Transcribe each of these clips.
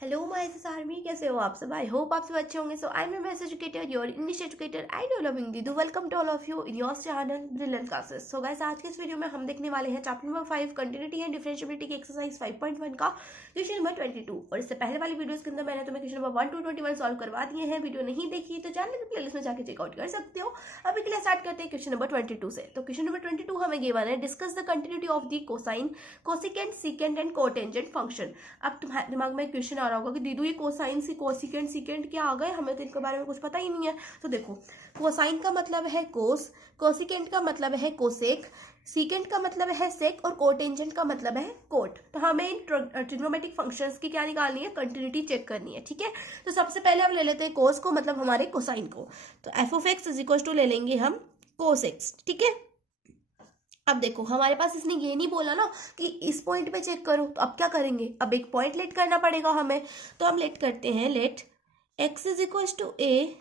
Hello my army, कैसे हो आप सब? आई होप आप सब अच्छे होंगे. So I am your maths educator, your English educator and your loving दीदू. Welcome to all of you in your channel brilliant classes. So guys, आज के इस वीडियो में हम देखने वाले हैं chapter number 5 continuity and differentiability की एक्सरसाइज 5.1 का क्वेश्चन नंबर 22. और इससे पहले वाली वीडियोस के अंदर मैंने तुम्हें क्वेश्चन नंबर 1 to 21 सॉल्व करवा दिए हैं. वीडियो नहीं देखी तो चैनल की प्लेलिस्ट में जाकर चेकआउट कर सकते हो. अभी के लिए स्टार्ट करते हैं क्वेश्चन नंबर 22 से. तो क्वेश्चन नंबर 22 हमें गिवन है, discuss the continuity of the cosine, cosecant, secant and cotangent function. अब तुम्हारे दिमाग में क्वेश्चन आ रहा होगा कि दीदू ये कोसाइन से कोसिकेंट सीकेंट क्या आ गए, हमें तो इनके बारे में कुछ पता ही नहीं है. तो देखो, कोसाइन का मतलब है कोस, कोसिकेंट का मतलब है कोसेक, सीकेंट का मतलब है सेक और कोटेंजेंट का मतलब है कोट. तो हमें इन ट्रिग्नोमेट्रिक फंक्शंस की क्या निकालनी है, कंटिन्यूटी चेक करनी है. ठीक है, तो सबसे पहले हम ले लेते हैं कोस को, मतलब हमारे कोसाइन को. तो f of x is equal to ले लेंगे हम कोस एक्स. ठीक है, अब देखो हमारे पास इसने ये नहीं बोला ना कि इस पॉइंट पे चेक करो, तो अब क्या करेंगे, अब एक पॉइंट लेट करना पड़ेगा हमें. तो हम लेट करते हैं, let x is equal to a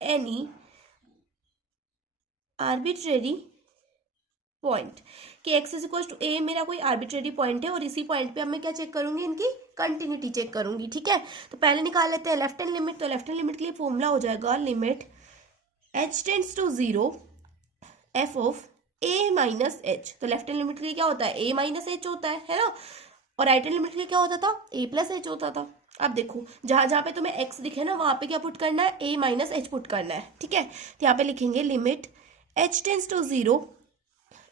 any arbitrary point, कि x is equal to a मेरा कोई आर्बिट्रेरी पॉइंट है और इसी पॉइंट पे अब मैं क्या चेक करूंगी, इनकी कंटिन्यूटी चेक करूंगी. ठीक है, तो पहले निकाल लेते हैं लेफ्ट हैंड लिमिट. तो लेफ्ट हैंड लिमिट के लिए फॉर्मूला हो जाएगा limit h tends to 0 f of a minus h. तो लेफ्ट हैंड लिमिट के लिए क्या होता है, a माइनस एच होता है ना. और राइट हैंड लिमिट के लिए क्या होता था, a प्लस एच होता था. अब देखो, जहां जहां पे तुम्हें x दिखे ना, वहां पे क्या पुट करना है, a माइनस एच पुट करना है. ठीक है, तो यहाँ पे लिखेंगे limit h tends to 0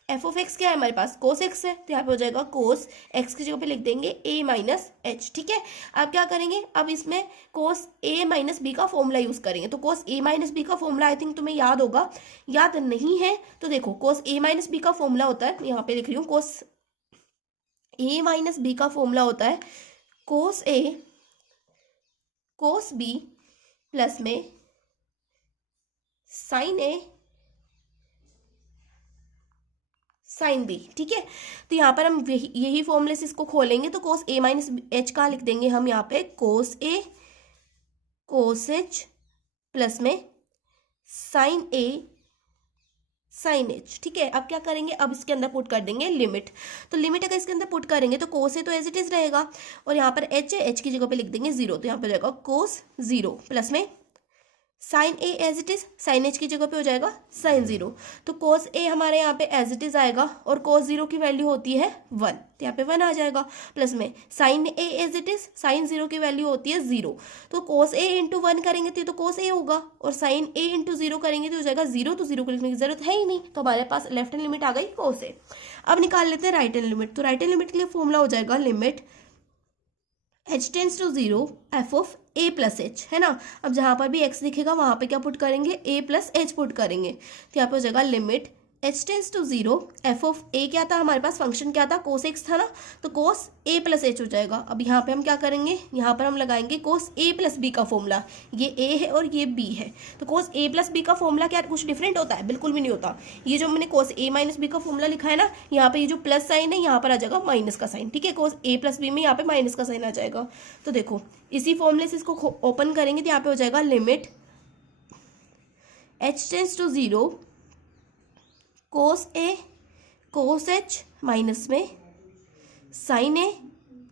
f of x क्या है हमारे पास, कोस एक्स है, तो यहाँ पे हो जाएगा कोस एक्स की जगह पे लिख देंगे a माइनस एच. ठीक है, अब क्या करेंगे, अब इसमें कोस a माइनस बी का फॉर्मूला यूज करेंगे. तो कोस a माइनस बी का फॉर्मूला आई थिंक तुम्हें याद होगा, याद नहीं है तो देखो, कोस a माइनस बी का फॉर्मूला होता है, यहाँ पे लिख रही हूँ, कोस a माइनस बी का फॉर्मूला होता है कोस a कोस b प्लस में साइन a साइन बी. ठीक है, तो यहाँ पर हम यही फॉर्मूले से इसको खोलेंगे. तो कोस a माइनस एच का लिख देंगे हम यहाँ पे कोस a कोस एच प्लस में साइन a साइन एच. ठीक है, अब क्या करेंगे, अब इसके अंदर पुट कर देंगे लिमिट. तो लिमिट अगर इसके अंदर पुट करेंगे तो कोस है तो एज इट इज रहेगा, और यहाँ पर एच है, एच की जगह पे लिख देंगे 0. तो यहाँ पे हो जाएगा कोस 0 प्लस में sine a as it is, sine h की जगह पे हो जाएगा साइन 0. तो कोस ए हमारे यहाँ पे एज इट इज आएगा, और कोस 0 की वैल्यू होती है 1, तो यहाँ पे 1 आ जाएगा. प्लस में sine a as it is, sine 0 की वैल्यू होती है 0. तो कोस ए इंटू 1 करेंगे तो कोस ए होगा, और साइन ए इंटू 0 करेंगे तो हो जाएगा 0. तो 0 को लिखने की जरूरत है ही नहीं, तो हमारे पास लेफ्ट हैंड लिमिट आ गई कोस ए. अब निकाल लेते हैं राइट हैंड लिमिट. तो राइट हैंड लिमिट के लिए फॉर्मूला हो जाएगा limit h tends to 0 f of a plus h, है ना. अब जहां पर भी x दिखेगा वहां पे क्या पुट करेंगे, a प्लस एच पुट करेंगे. तो यहाँ पे हो जाएगा limit h tends to 0 f of a क्या था हमारे पास, फंक्शन क्या था, कोस एक्स था ना, तो कोस a प्लस एच हो जाएगा. अब यहाँ पे हम क्या करेंगे, यहाँ पर हम लगाएंगे कोस a प्लस बी का फॉर्मूला. ये a है और ये b है, तो कोस a प्लस बी का फॉर्मूला क्या कुछ डिफरेंट होता है, बिल्कुल भी नहीं होता. ये जो मैंने कोस a माइनस बी का फॉर्मूला लिखा है ना, यहाँ पे ये जो प्लस साइन है यहाँ पर आ जाएगा माइनस का साइन. ठीक है, कोस a प्लस बी में यहाँ पे माइनस का साइन आ जाएगा. तो देखो, इसी फॉर्मूले से इसको ओपन करेंगे तो यहाँ पे हो जाएगा limit h tends to 0 cos a cos h minus में साइन ए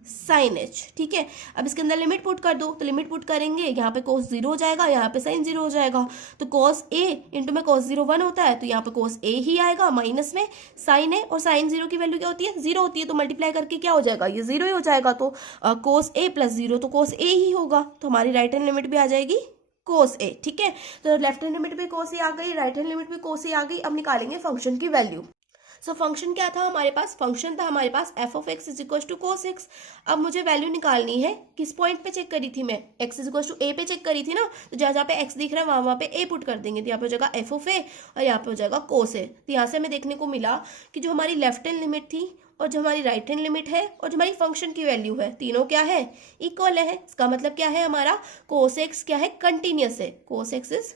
साइन एच. ठीक है, अब इसके अंदर लिमिट पुट कर दो. तो लिमिट पुट करेंगे, यहाँ पे कोस 0 हो जाएगा, यहाँ पे साइन 0 हो जाएगा. तो कोस ए इंटू में कोस 0 1 होता है, तो यहाँ पे कोस ए ही आएगा, माइनस में साइन ए, और साइन 0 की वैल्यू क्या होती है, 0 होती है. तो मल्टीप्लाई करके क्या हो जाएगा, ये 0 ही हो जाएगा. तो कोस ए प्लस 0 तो कोस ए ही होगा. तो हमारी राइट हैंड लिमिट भी आ जाएगी कोस ए. ठीक है, तो लेफ्ट हैंड लिमिट भी कोस ए आ गई, राइट हैंड लिमिट भी कोस ए आ गई. अब निकालेंगे फंक्शन की वैल्यू. सो फंक्शन क्या था हमारे पास, फंक्शन था हमारे पास f of x is equal to cos x. अब मुझे वैल्यू निकालनी है, किस पॉइंट पे चेक करी थी मैं, x is equal to a पे चेक करी थी ना. तो जहाँ जहाँ पे एक्स दिख रहा है वहाँ वहाँ पे ए पुट कर देंगे. तो यहाँ पे हो जाएगा एफ ऑफ ए और यहाँ पे हो जाएगा कोस ए. तो यहाँ से हमें देखने को मिला कि जो हमारी लेफ्ट हैंड लिमिट थी और जो हमारी राइट हैंड लिमिट है और जो हमारी फंक्शन की वैल्यू है, तीनों क्या है, इक्वल है. इसका मतलब क्या है, हमारा कोस एक्स क्या है, कंटिन्यूस है. कोस एक्स इज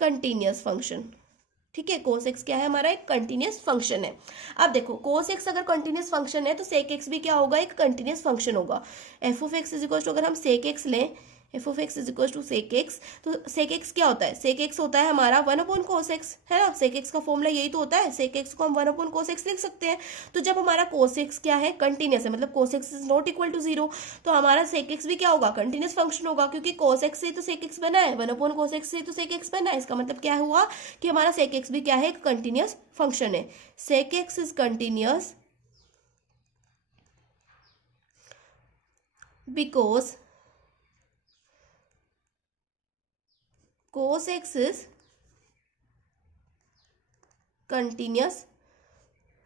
कंटिन्यूस फंक्शन. ठीक है, कोस एक्स क्या है हमारा, एक कंटिन्यूस फंक्शन है. अब देखो, कोस एक्स अगर कंटिन्यूस फंक्शन है तो सेक एक्स भी क्या होगा, एक कंटिन्यूस फंक्शन होगा. F of x is equal to, अगर हम सेक एक्स लें, f of x is equal to sec x. तो सेक एक्स क्या होता है, सेक एक्स होता है हमारा 1 कोस एक्स, है ना। सेक एक्स का फॉर्मूला यही तो होता है, सेक एक्स को हम 1 कोस एक्स लिख सकते हैं। तो जब हमारा कोस एक्स क्या है, कंटिन्यूस है, मतलब cos x is not equal to 0, तो हमारा सेक एक्स भी क्या होगा, कंटिन्यूस फंक्शन होगा, क्योंकि कोस एक्स से तो सेक एक्स बना है, 1 कोस एक्स से तो सेक एक्स बना है। इसका मतलब क्या हुआ कि हमारा सेक एक्स भी क्या है, कंटिन्यूस फंक्शन है। Sec x is continuous because cos x is continuous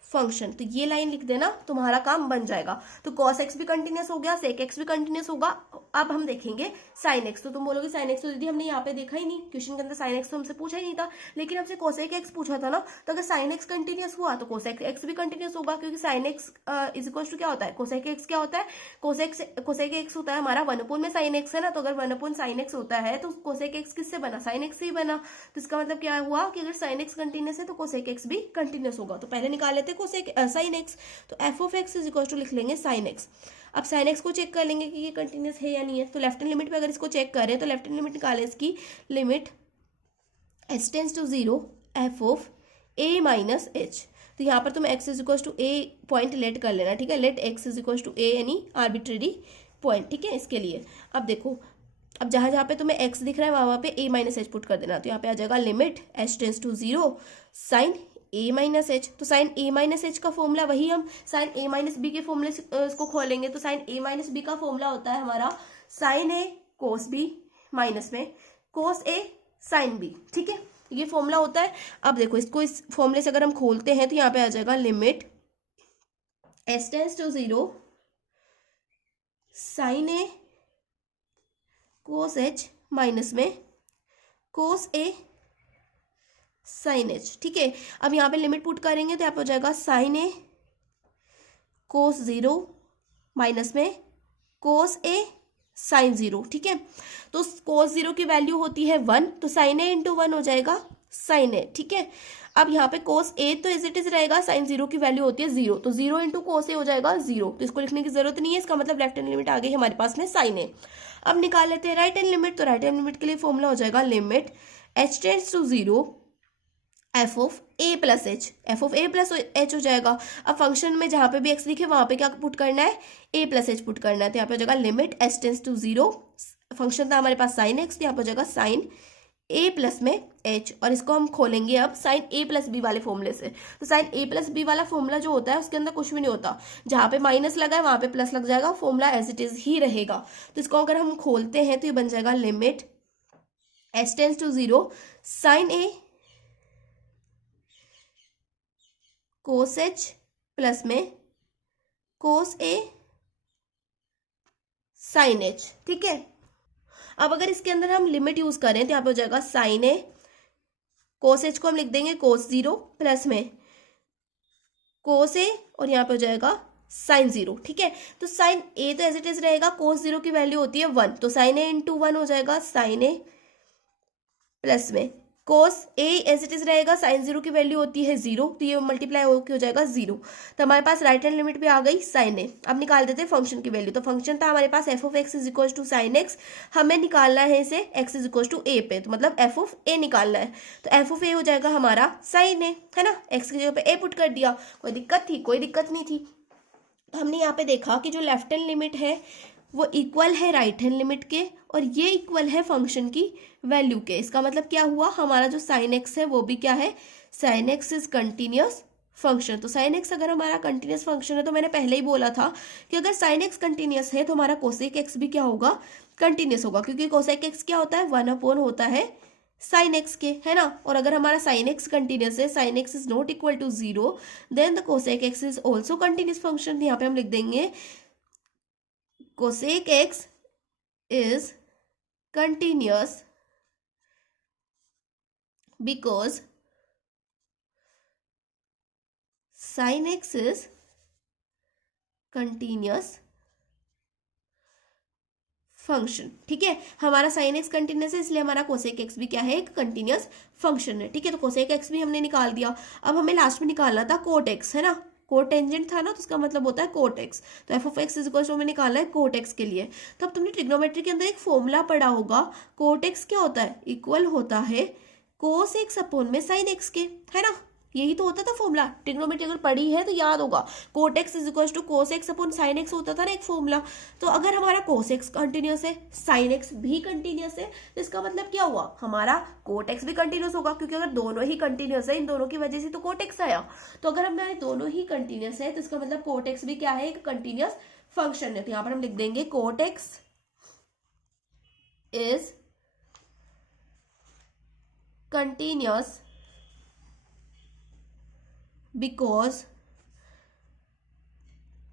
function. तो ये लाइन लिख देना, तुम्हारा काम बन जाएगा। तो cos x भी कंटिन्यूस हो गया, sec x भी कंटिन्यूस होगा। अब हम देखेंगे sin x। तो तुम बोलोगे sin x तो दीदी हमने यहाँ पे देखा ही नहीं, क्वेश्चन के अंदर sin x तो हमसे पूछा ही नहीं था, लेकिन हमसे cosec x पूछा था ना। तो अगर sin x कंटिन्यूस हुआ तो cosec x भी कंटिन्यूस होगा, क्योंकि sin x is equal to क्या होता है, cosec x क्या होता है, cosec x होता है हमारा 1 में sin x, है ना। तो अगर 1 sin x होता है तो cosec x किससे बना, sin x से ही बना। तो इसका मतलब क्या हुआ कि अगर sin x कंटिन्यूस है तो cosec x भी कंटिन्यूस होगा। तो पहले निकाल लेते साइन एक्स। तो f of x is equal to लिख लेंगे साइन एक्स। अब साइन एक्स को चेक कर लेंगे कि ये कंटिन्यूस है या नहीं है। तो लेफ्ट हैंड लिमिट पे अगर इसको चेक करें तो लेफ्ट हैंड लिमिट निकालें इसकी, limit h tends to 0 f of a minus h. तो यहाँ पर तुम x is equal to a point let कर लेना, ठीक है। Let x is equal to a any arbitrary point, ठीक है। इसके लिए अब देखो, अब जहाँ जहाँ पे तुम्हें एक्स दिख रहा है वहाँ पे ए माइनस एच पुट कर देना। तो यहाँ पे आ जाएगा limit h tends to 0 sine a minus h. तो साइन ए माइनस एच का फॉर्मूला वही हम साइन ए माइनस बी के फॉर्मूले इसको खोलेंगे। तो साइन ए माइनस बी का फॉर्मूला होता है हमारा sign a cos B minus में कोस ए साइन बी, ठीक है। ये फॉर्मूला होता है। अब देखो इसको, इस फॉर्मूले से अगर हम खोलते हैं तो यहाँ पे आ जाएगा limit h tends to 0 sine a cos h minus में कोस ए साइन एच, ठीक है। अब यहाँ पे लिमिट पुट करेंगे तो यहाँ पे हो जाएगा साइन ए कोस 0 माइनस में कोस ए साइन 0, ठीक है। तो कोस 0 की वैल्यू होती है 1, तो साइन ए इंटू 1 हो जाएगा साइन ए, ठीक है। अब यहाँ पे कोस ए तो एज इट इज रहेगा, साइन 0 की वैल्यू होती है 0, तो 0 इंटू कोस ए हो जाएगा 0। तो इसको लिखने की जरूरत नहीं है, इसका मतलब लेफ्ट हैंड लिमिट आ गई हमारे पास में साइन ए। अब निकाल लेते हैं राइट हैंड लिमिट। तो राइट हैंड लिमिट के लिए फॉर्मूला हो जाएगा limit h tends to 0 f of a plus h. F of a plus h हो जाएगा। अब फंक्शन में जहाँ पे भी एक्स लिखे वहाँ पे क्या पुट करना है, ए प्लस एच पुट करना है। तो यहाँ पे हो जाएगा limit h tends to 0, function था हमारे पास साइन एक्स, तो यहाँ पे हो जाएगा साइन ए प्लस में एच। और इसको हम खोलेंगे अब साइन ए प्लस बी वाले फॉर्मूले से। तो साइन ए प्लस बी वाला फॉर्मूला जो होता है उसके अंदर कुछ भी नहीं होता, जहाँ पे माइनस लगा है वहाँ पे प्लस लग जाएगा, फॉर्मूला एज इट इज ही रहेगा। तो इसको अगर हम खोलते हैं तो ये बन जाएगा limit h tends to 0 sine a cos h plus में कोस ए साइन एच, ठीक है। अब अगर इसके अंदर हम लिमिट यूज करें तो यहाँ पे हो जाएगा साइन ए कोस एच को हम लिख देंगे कोस 0 प्लस में कोस ए और यहाँ पे हो जाएगा साइन 0, ठीक है। तो साइन ए तो एज इट इज रहेगा, कोस 0 की वैल्यू होती है 1, तो साइन ए इंटू 1 हो जाएगा साइन ए प्लस में cos A as it is रहेगा, साइन 0 की वैल्यू होती है 0, तो ये मल्टीप्लाई होकर हो जाएगा 0। तो हमारे पास राइट हैंड लिमिट भी आ गई साइन ए। अब निकाल देते हैं फंक्शन की वैल्यू। तो फंक्शन था हमारे पास f of x is equal to sine x, हमें निकालना है इसे x is equal to a पे, तो मतलब एफ ऑफ ए निकालना है। तो एफ ऑफ ए हो जाएगा हमारा साइन ए, है ना। एक्स की जगह पे ए पुट कर दिया, कोई दिक्कत थी, कोई दिक्कत नहीं थी। तो हमने यहाँ पे देखा कि जो लेफ्ट हैंड लिमिट है वो इक्वल है राइट हैंड लिमिट के, और ये इक्वल है फंक्शन की वैल्यू के। इसका मतलब क्या हुआ, हमारा जो साइन एक्स है वो भी क्या है, sine x is continuous function. तो साइन एक्स अगर हमारा कंटिन्यूस फंक्शन है तो मैंने पहले ही बोला था कि अगर साइन एक्स कंटिन्यूस है तो हमारा कोसेक एक्स भी क्या होगा, कंटिन्यूस होगा, क्योंकि कोसेक एक्स क्या होता है 1 होता है साइन एक्स के, है ना। और अगर हमारा साइन एक्स कंटिन्यूस है, sine x is not equal to 0, then the cosec x is also continuous function. यहाँ पे हम लिख देंगे cosec x is continuous because sin x is continuous function, ठीक है। हमारा साइन एक्स कंटिन्यूस है इसलिए हमारा कोसेक एक्स भी क्या है, एक कंटिन्यूस फंक्शन है, ठीक है। तो कोसेक एक्स भी हमने निकाल दिया। अब हमें लास्ट में निकालना था कोट एक्स, है ना। कोटेंजेंट था ना, तो उसका मतलब होता है कोट एक्स। तो f of x is equal to हमें निकालना है कोट एक्स के लिए। तो अब तुमने ट्रिग्नोमेट्री के अंदर एक फॉर्मूला पढ़ा होगा, कोट एक्स क्या होता है, इक्वल होता है कोस एक्स अपॉन में साइन एक्स के, है ना, यही तो होता था फॉर्मूला। ट्रिग्नोमेट्री अगर पढ़ी है तो याद होगा, cot x is equal to cos x upon sine x होता था ना एक फॉर्मूला। तो अगर हमारा कोस एक्स कंटिन्यूस है, साइन एक्स भी कंटिन्यूस है, तो इसका मतलब क्या हुआ, हमारा कोट एक्स भी कंटिन्यूस होगा, क्योंकि अगर दोनों ही कंटिन्यूस है, इन दोनों की वजह से तो कोट एक्स आया। तो अगर हमारे दोनों ही कंटिन्यूस है, तो इसका मतलब कोट एक्स भी क्या है, एक कंटिन्यूस फंक्शन है। तो यहाँ पर हम लिख देंगे cot x is continuous because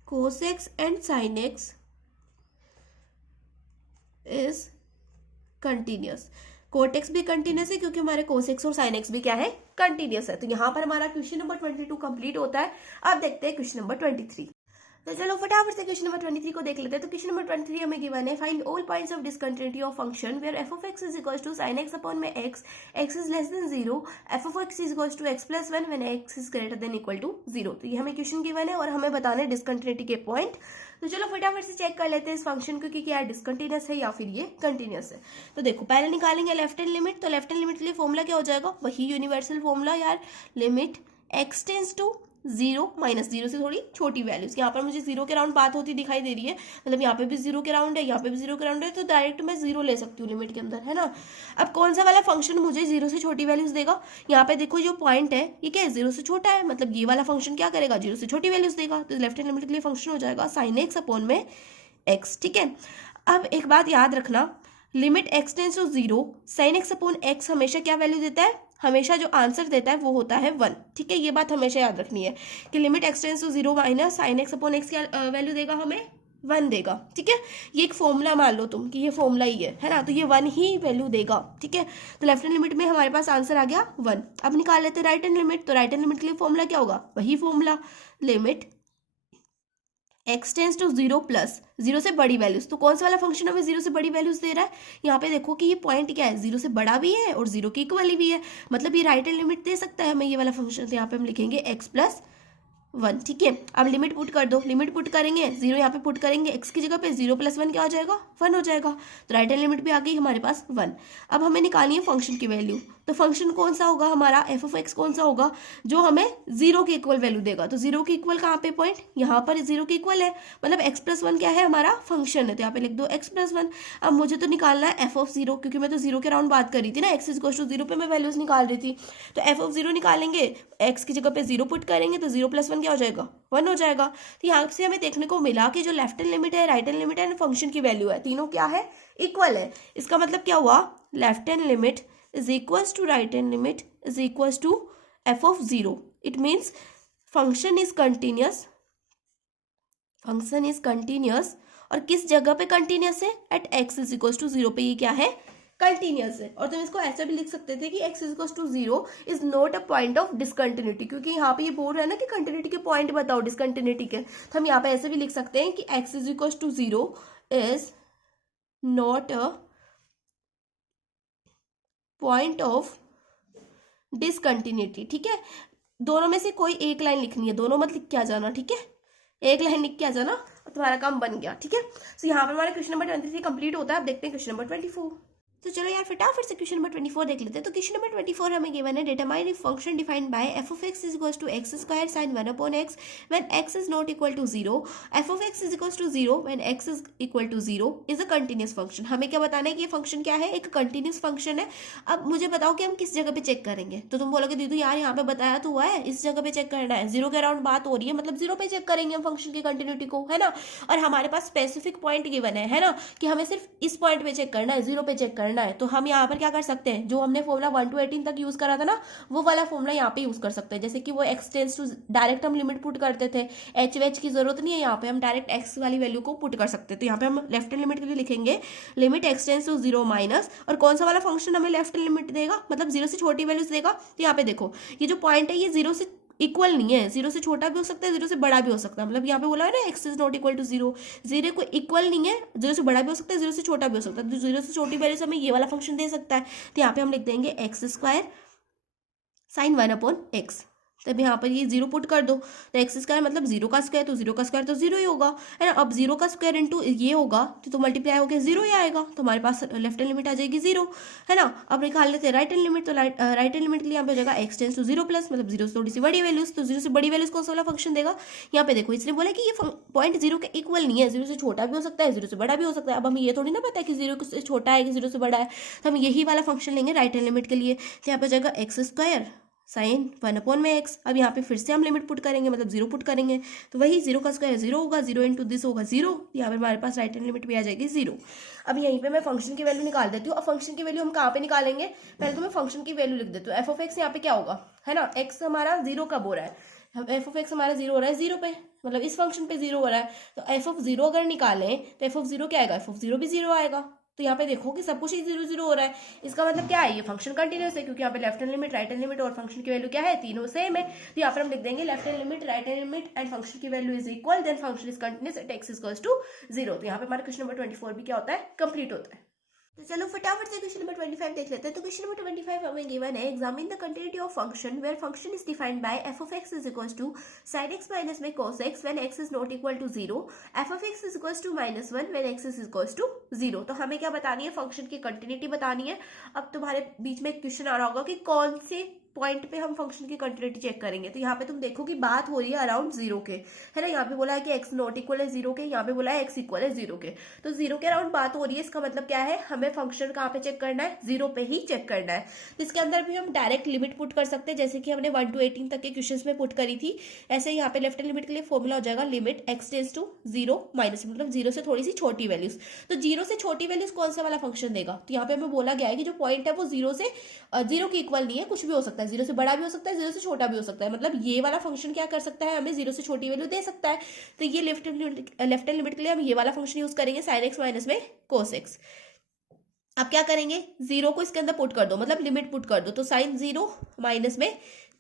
cos x and sin x is continuous। Cot x भी कंटिन्यूस है क्योंकि हमारे कोस एक्स और साइन एक्स भी क्या है, कंटिन्यूस है। तो यहाँ पर हमारा क्वेश्चन नंबर 22 कंप्लीट होता है। अब देखते हैं क्वेश्चन नंबर 23। तो चलो फटाफट से क्वेश्चन नंबर 23 को देख लेते हैं। तो क्वेश्चन नंबर 23 हमें गिवन है, find all points of discontinuity of function where f of x is equals to sine x upon में x, x is less than 0, f of x is equals to x plus 1 when x is greater than equal to 0। तो ये हमें question given है और हमें बताना है discontinuity के पॉइंट। तो चलो फटाफट से चेक कर लेते हैं इस फंक्शन को कि क्या डिसकंटिन्यूस है या फिर ये कंटिन्यूस है। तो देखो पहले निकालेंगे लेफ्ट हैंड लिमिट। तो लेफ्ट हैंड लिमिट के लिए फॉर्मूला क्या हो जाएगा, वही यूनिवर्सल फॉर्मूला यार, limit x tends to 0 minus 0 से थोड़ी छोटी वैल्यूज। यहाँ पर मुझे 0 के राउंड बात होती दिखाई दे रही है, मतलब यहाँ पे भी 0 के राउंड है, यहाँ पे भी 0 के राउंड है, तो डायरेक्ट मैं 0 ले सकती हूँ लिमिट के अंदर, है ना। अब कौन सा वाला फंक्शन मुझे 0 से छोटी वैल्यूज देगा, यहाँ पे देखो जो पॉइंट है ये क्या है, 0 से छोटा है, मतलब ये वाला फंक्शन क्या करेगा, 0 से छोटी वैल्यूज देगा। तो लेफ्ट हैंड लिमिट के लिए फंक्शन हो जाएगा साइन एक्स अपॉन में एक्स, ठीक है। अब एक बात याद रखना, limit x tends to 0, sine x upon x हमेशा क्या वैल्यू देता है, हमेशा जो आंसर देता है वो होता है 1, ठीक है। ये बात हमेशा याद रखनी है कि limit x tends to 0 minus sine x upon x क्या वैल्यू देगा, हमें 1 देगा, ठीक है। ये एक फॉर्मूला मान लो तुम कि ये फॉर्मूला ही है ना, तो ये 1 ही वैल्यू देगा, ठीक है। तो लेफ्ट हैंड लिमिट में हमारे पास आंसर आ गया 1। अब निकाल लेते हैं राइट हैंड लिमिट। तो राइट हैंड लिमिट के लिए फॉर्मूला क्या होगा, वही formula, limit x tends to 0 plus 0 से बड़ी वैल्यूज। तो कौन सा वाला फंक्शन हमें 0 से बड़ी वैल्यूज दे रहा है, यहाँ पे देखो कि ये पॉइंट क्या है, 0 से बड़ा भी है और 0 की इक्वल भी है, मतलब ये राइट हैंड लिमिट दे सकता है हमें ये वाला फंक्शन। तो यहाँ पे हम लिखेंगे एक्स प्लस 1, ठीक है। अब लिमिट पुट कर दो, लिमिट पुट करेंगे 0 यहाँ पे पुट करेंगे, x की जगह पे 0 प्लस 1 क्या हो जाएगा, 1 हो जाएगा। तो राइट हैंड लिमिट भी आ गई हमारे पास 1। अब हमें निकालनी है फंक्शन की वैल्यू। तो फंक्शन कौन सा होगा हमारा, एफ ऑफ एक्स कौन सा होगा, जो हमें 0 के इक्वल वैल्यू देगा। तो 0 के इक्वल कहाँ पे पॉइंट, यहाँ पर 0 के इक्वल है, मतलब x प्लस 1 क्या है हमारा फंक्शन है, तो यहाँ पे लिख दो x प्लस 1। अब मुझे तो निकालना है एफ ऑफ 0, क्योंकि मैं तो 0 के राउंड बात कर रही थी ना, x इक्वल टू 0 पे मैं वैल्यूज निकाल रही थी। तो एफ ऑफ 0 निकालेंगे, x की जगह पे 0 पुट करेंगे तो 0 प्लस 1 क्या हो जाएगा, 1 हो जाएगा। तो यहाँ से हमें देखने को मिला कि जो लेफ्ट हैंड लिमिट है, राइट हैंड लिमिट है, फंक्शन की वैल्यू है, तीनों क्या है, इक्वल है। इसका मतलब क्या हुआ, left hand limit is equals to right hand limit is equals to f of 0. It means function is continuous, function is continuous, और किस जगह पे कंटिन्यूस है, at x is equals to 0 पे ये क्या है, कंटिन्यूस है। और तुम इसको ऐसा भी लिख सकते थे कि x is equals to 0 is not a point of discontinuity, क्योंकि यहाँ पे ये बोल रहा है ना कि कंटिन्यूटी के पॉइंट बताओ डिसकंटिन्यूटी के, तो हम यहाँ पे ऐसे भी लिख सकते हैं कि x is equals to 0 is not a point of discontinuity, ठीक है। दोनों में से कोई एक लाइन लिखनी है, दोनों मत लिख के आ जाना, ठीक है, एक लाइन लिख के आ जाना और तुम्हारा काम बन गया, ठीक है। तो यहाँ पर हमारा क्वेश्चन नंबर 23 कंप्लीट होता है। अब देखते हैं क्वेश्चन नंबर 24। तो चलो यार फटाफट से क्वेश्चन नंबर 24 देख लेते हैं। तो क्वेश्चन नंबर 24 हमें गिवन है, determine if function defined by f of x is equal to x square sine 1 upon x when x is not equal to 0, f of x is equal to 0 when x is equal to 0 is a continuous function. हमें क्या बताना है कि ये function क्या है, एक continuous function है। अब मुझे बताओ कि हम किस जगह पे चेक करेंगे। तो तुम बोलोगे दीदी यार यहाँ पे बताया तो हुआ है, इस जगह पे चेक करना है, 0 के अराउंड बात हो रही है, मतलब 0 पे चेक करेंगे हम फंक्शन की कंटिन्यूटी को, है ना। और हमारे पास स्पेसिफिक पॉइंट गिवन है ना, कि हमें सिर्फ इस पॉइंट पे चेक करना है, 0 पे चेक करना है। तो हम यहाँ पर क्या कर सकते हैं, जो हमने फॉर्मूला 1 to 18 तक यूज करा था ना, वो वाला फॉर्मूला यहाँ पे यूज कर सकते हैं। जैसे कि वो एक्स टेंस टू डायरेक्ट हम लिमिट पुट करते थे, एच वेच की जरूरत नहीं है, यहाँ पे हम डायरेक्ट एक्स वाली वैल्यू को पुट कर सकते हैं। तो यहाँ पे हम लेफ्ट हैंड लिमिट के लिए लिखेंगे limit x tends to 0 minus, और कौन सा वाला फंक्शन हमें लेफ्ट हैंड लिमिट देगा, मतलब 0 से छोटी वैल्यूज देगा। तो यहाँ पे देखो ये जो पॉइंट है ये 0 से इक्वल नहीं है, 0 से छोटा भी हो सकता है, 0 से बड़ा भी हो सकता है, मतलब यहाँ पे बोला है ना x is not equal to 0, 0 को इक्वल नहीं है, 0 से बड़ा भी हो सकता है, 0 से छोटा भी हो सकता है। तो 0 से छोटी वैल्यू से हमें ये वाला फंक्शन दे सकता है। तो यहाँ पे हम लिख देंगे x square sine 1 upon x, तब यहाँ पर ये जीरो पुट कर दो, तो एक्स स्क्वायर मतलब जीरो का स्क्वायर, तो जीरो का स्क्वायर तो जीरो ही होगा, है ना। अब जीरो का स्क्वायर इंटू ये होगा तो मल्टीप्लाई होकर जीरो ही आएगा, तो हमारे पास लेफ्ट हैंड लिमिट आ जाएगी जीरो, है ना। अब निकाल लेते हैं राइट हैंड लिमिट, तो राइट हैंड लिमिट के लिए यहाँ पे हो जाएगा x tends to zero plus, मतलब जीरो से थोड़ी सी बड़ी वैल्यूज, तो जीरो से बड़ी वैल्यूज कौन सा वाला फंक्शन देगा। यहाँ पे देखो इसने बोला कि ये पॉइंट जीरो के इक्वल नहीं है, जीरो से छोटा भी हो सकता है, जीरो से बड़ा भी हो सकता है। अब हमें ये थोड़ी ना पता है कि जीरो से छोटा है कि जीरो से बड़ा है, तो हम यही वाला फंक्शन लेंगे राइट हैंड लिमिट के लिए। तो यहाँ पे हो जाएगा एक्स स्क्वायर साइन 1/x। अब यहाँ पे फिर से हम लिमिट पुट करेंगे, मतलब जीरो पुट करेंगे, तो वही जीरो का स्क्वायर जीरो होगा, जीरो इंटू दिस होगा जीरो, यहाँ पे हमारे पास राइट हैंड लिमिट भी आ जाएगी जीरो। अब यहीं पे मैं फंक्शन की वैल्यू निकाल देती हूँ। अब फंक्शन की वैल्यू हम कहाँ पे निकालेंगे, पहले तो मैं फंक्शन की वैल्यू लिख देती हूँ। एफ ऑफ एक्स यहाँ पे क्या होगा, है ना, एक्स हमारा जीरो कब हो रहा है, एफ ऑफ एक्स हमारा जीरो हो रहा है जीरो पे, मतलब इस फंक्शन पे जीरो हो रहा है, तो एफ ऑफ जीरो अगर निकालें तो एफ ऑफ जीरो क्या आएगा, एफ ऑफ जीरो भी जीरो आएगा। तो यहाँ पे देखो कि सब कुछ ही जीरो जीरो हो रहा है, इसका मतलब क्या है, ये फंक्शन कंटिन्यूस है, क्योंकि यहाँ पे left hand limit right hand limit और फंक्शन की वैल्यू क्या है, तीनों सेम है। तो यहाँ पर हम लिख देंगे left hand limit right hand limit and function की value is equal, then function is continuous at x equals to zero. तो यहाँ पे हमारा क्वेश्चन नंबर 24 भी क्या होता है, कंप्लीट होता है। तो चलो फटाफट से क्वेश्चन नंबर 25 देख लेते हैं। तो क्वेश्चन नंबर 25 हमें गिवन है, examine the continuity of function where function is defined by f of x is equals to sine x minus में cos x when x is not equal to zero, f of x is equals to -1 when x is equals to zero. तो हमें क्या बतानी है, function की continuity बतानी है। अब तुम्हारे बीच में एक क्वेश्चन आ रहा होगा कि कौन से पॉइंट पे हम फंक्शन की कंटिन्यूटी चेक करेंगे। तो यहाँ पे तुम देखो कि बात हो रही है अराउंड जीरो के, है ना। यहाँ पे बोला है कि x नॉट इक्वल है जीरो के, यहाँ पे बोला है x इक्वल है जीरो के, तो जीरो के अराउंड बात हो रही है। इसका मतलब क्या है, हमें फंक्शन कहाँ पे चेक करना है, जीरो पे ही चेक करना है। तो इसके अंदर भी हम डायरेक्ट लिमिट पुट कर सकते हैं, जैसे कि हमने 1 to 18 तक के क्वेश्चन में पुट करी थी। ऐसे यहाँ पे लेफ्ट हैंड लिमिट के लिए फॉर्मूला हो जाएगा limit x tends to zero minus, मतलब जीरो से थोड़ी सी छोटी वैल्यूज। तो जीरो से छोटी वैल्यूज कौन सा वाला फंक्शन देगा, तो यहाँ पे हमें बोला गया है कि जो पॉइंट है वो जीरो के इक्वल नहीं है, कुछ भी हो सकता है, जीरो से बड़ा भी हो सकता है, जीरो से छोटा भी हो सकता है। मतलब ये वाला फंक्शन क्या कर सकता है, हमें जीरो से छोटी वैल्यू दे सकता है। तो ये लेफ्ट हैंड लिमिट के लिए हम ये वाला फंक्शन यूज करेंगे, साइन एक्स माइनस में कोस एक्स। अब क्या करेंगे, जीरो को इसके अंदर पुट कर दो, मतलब लिमिट पुट कर दो, तो साइन जीरो माइनस में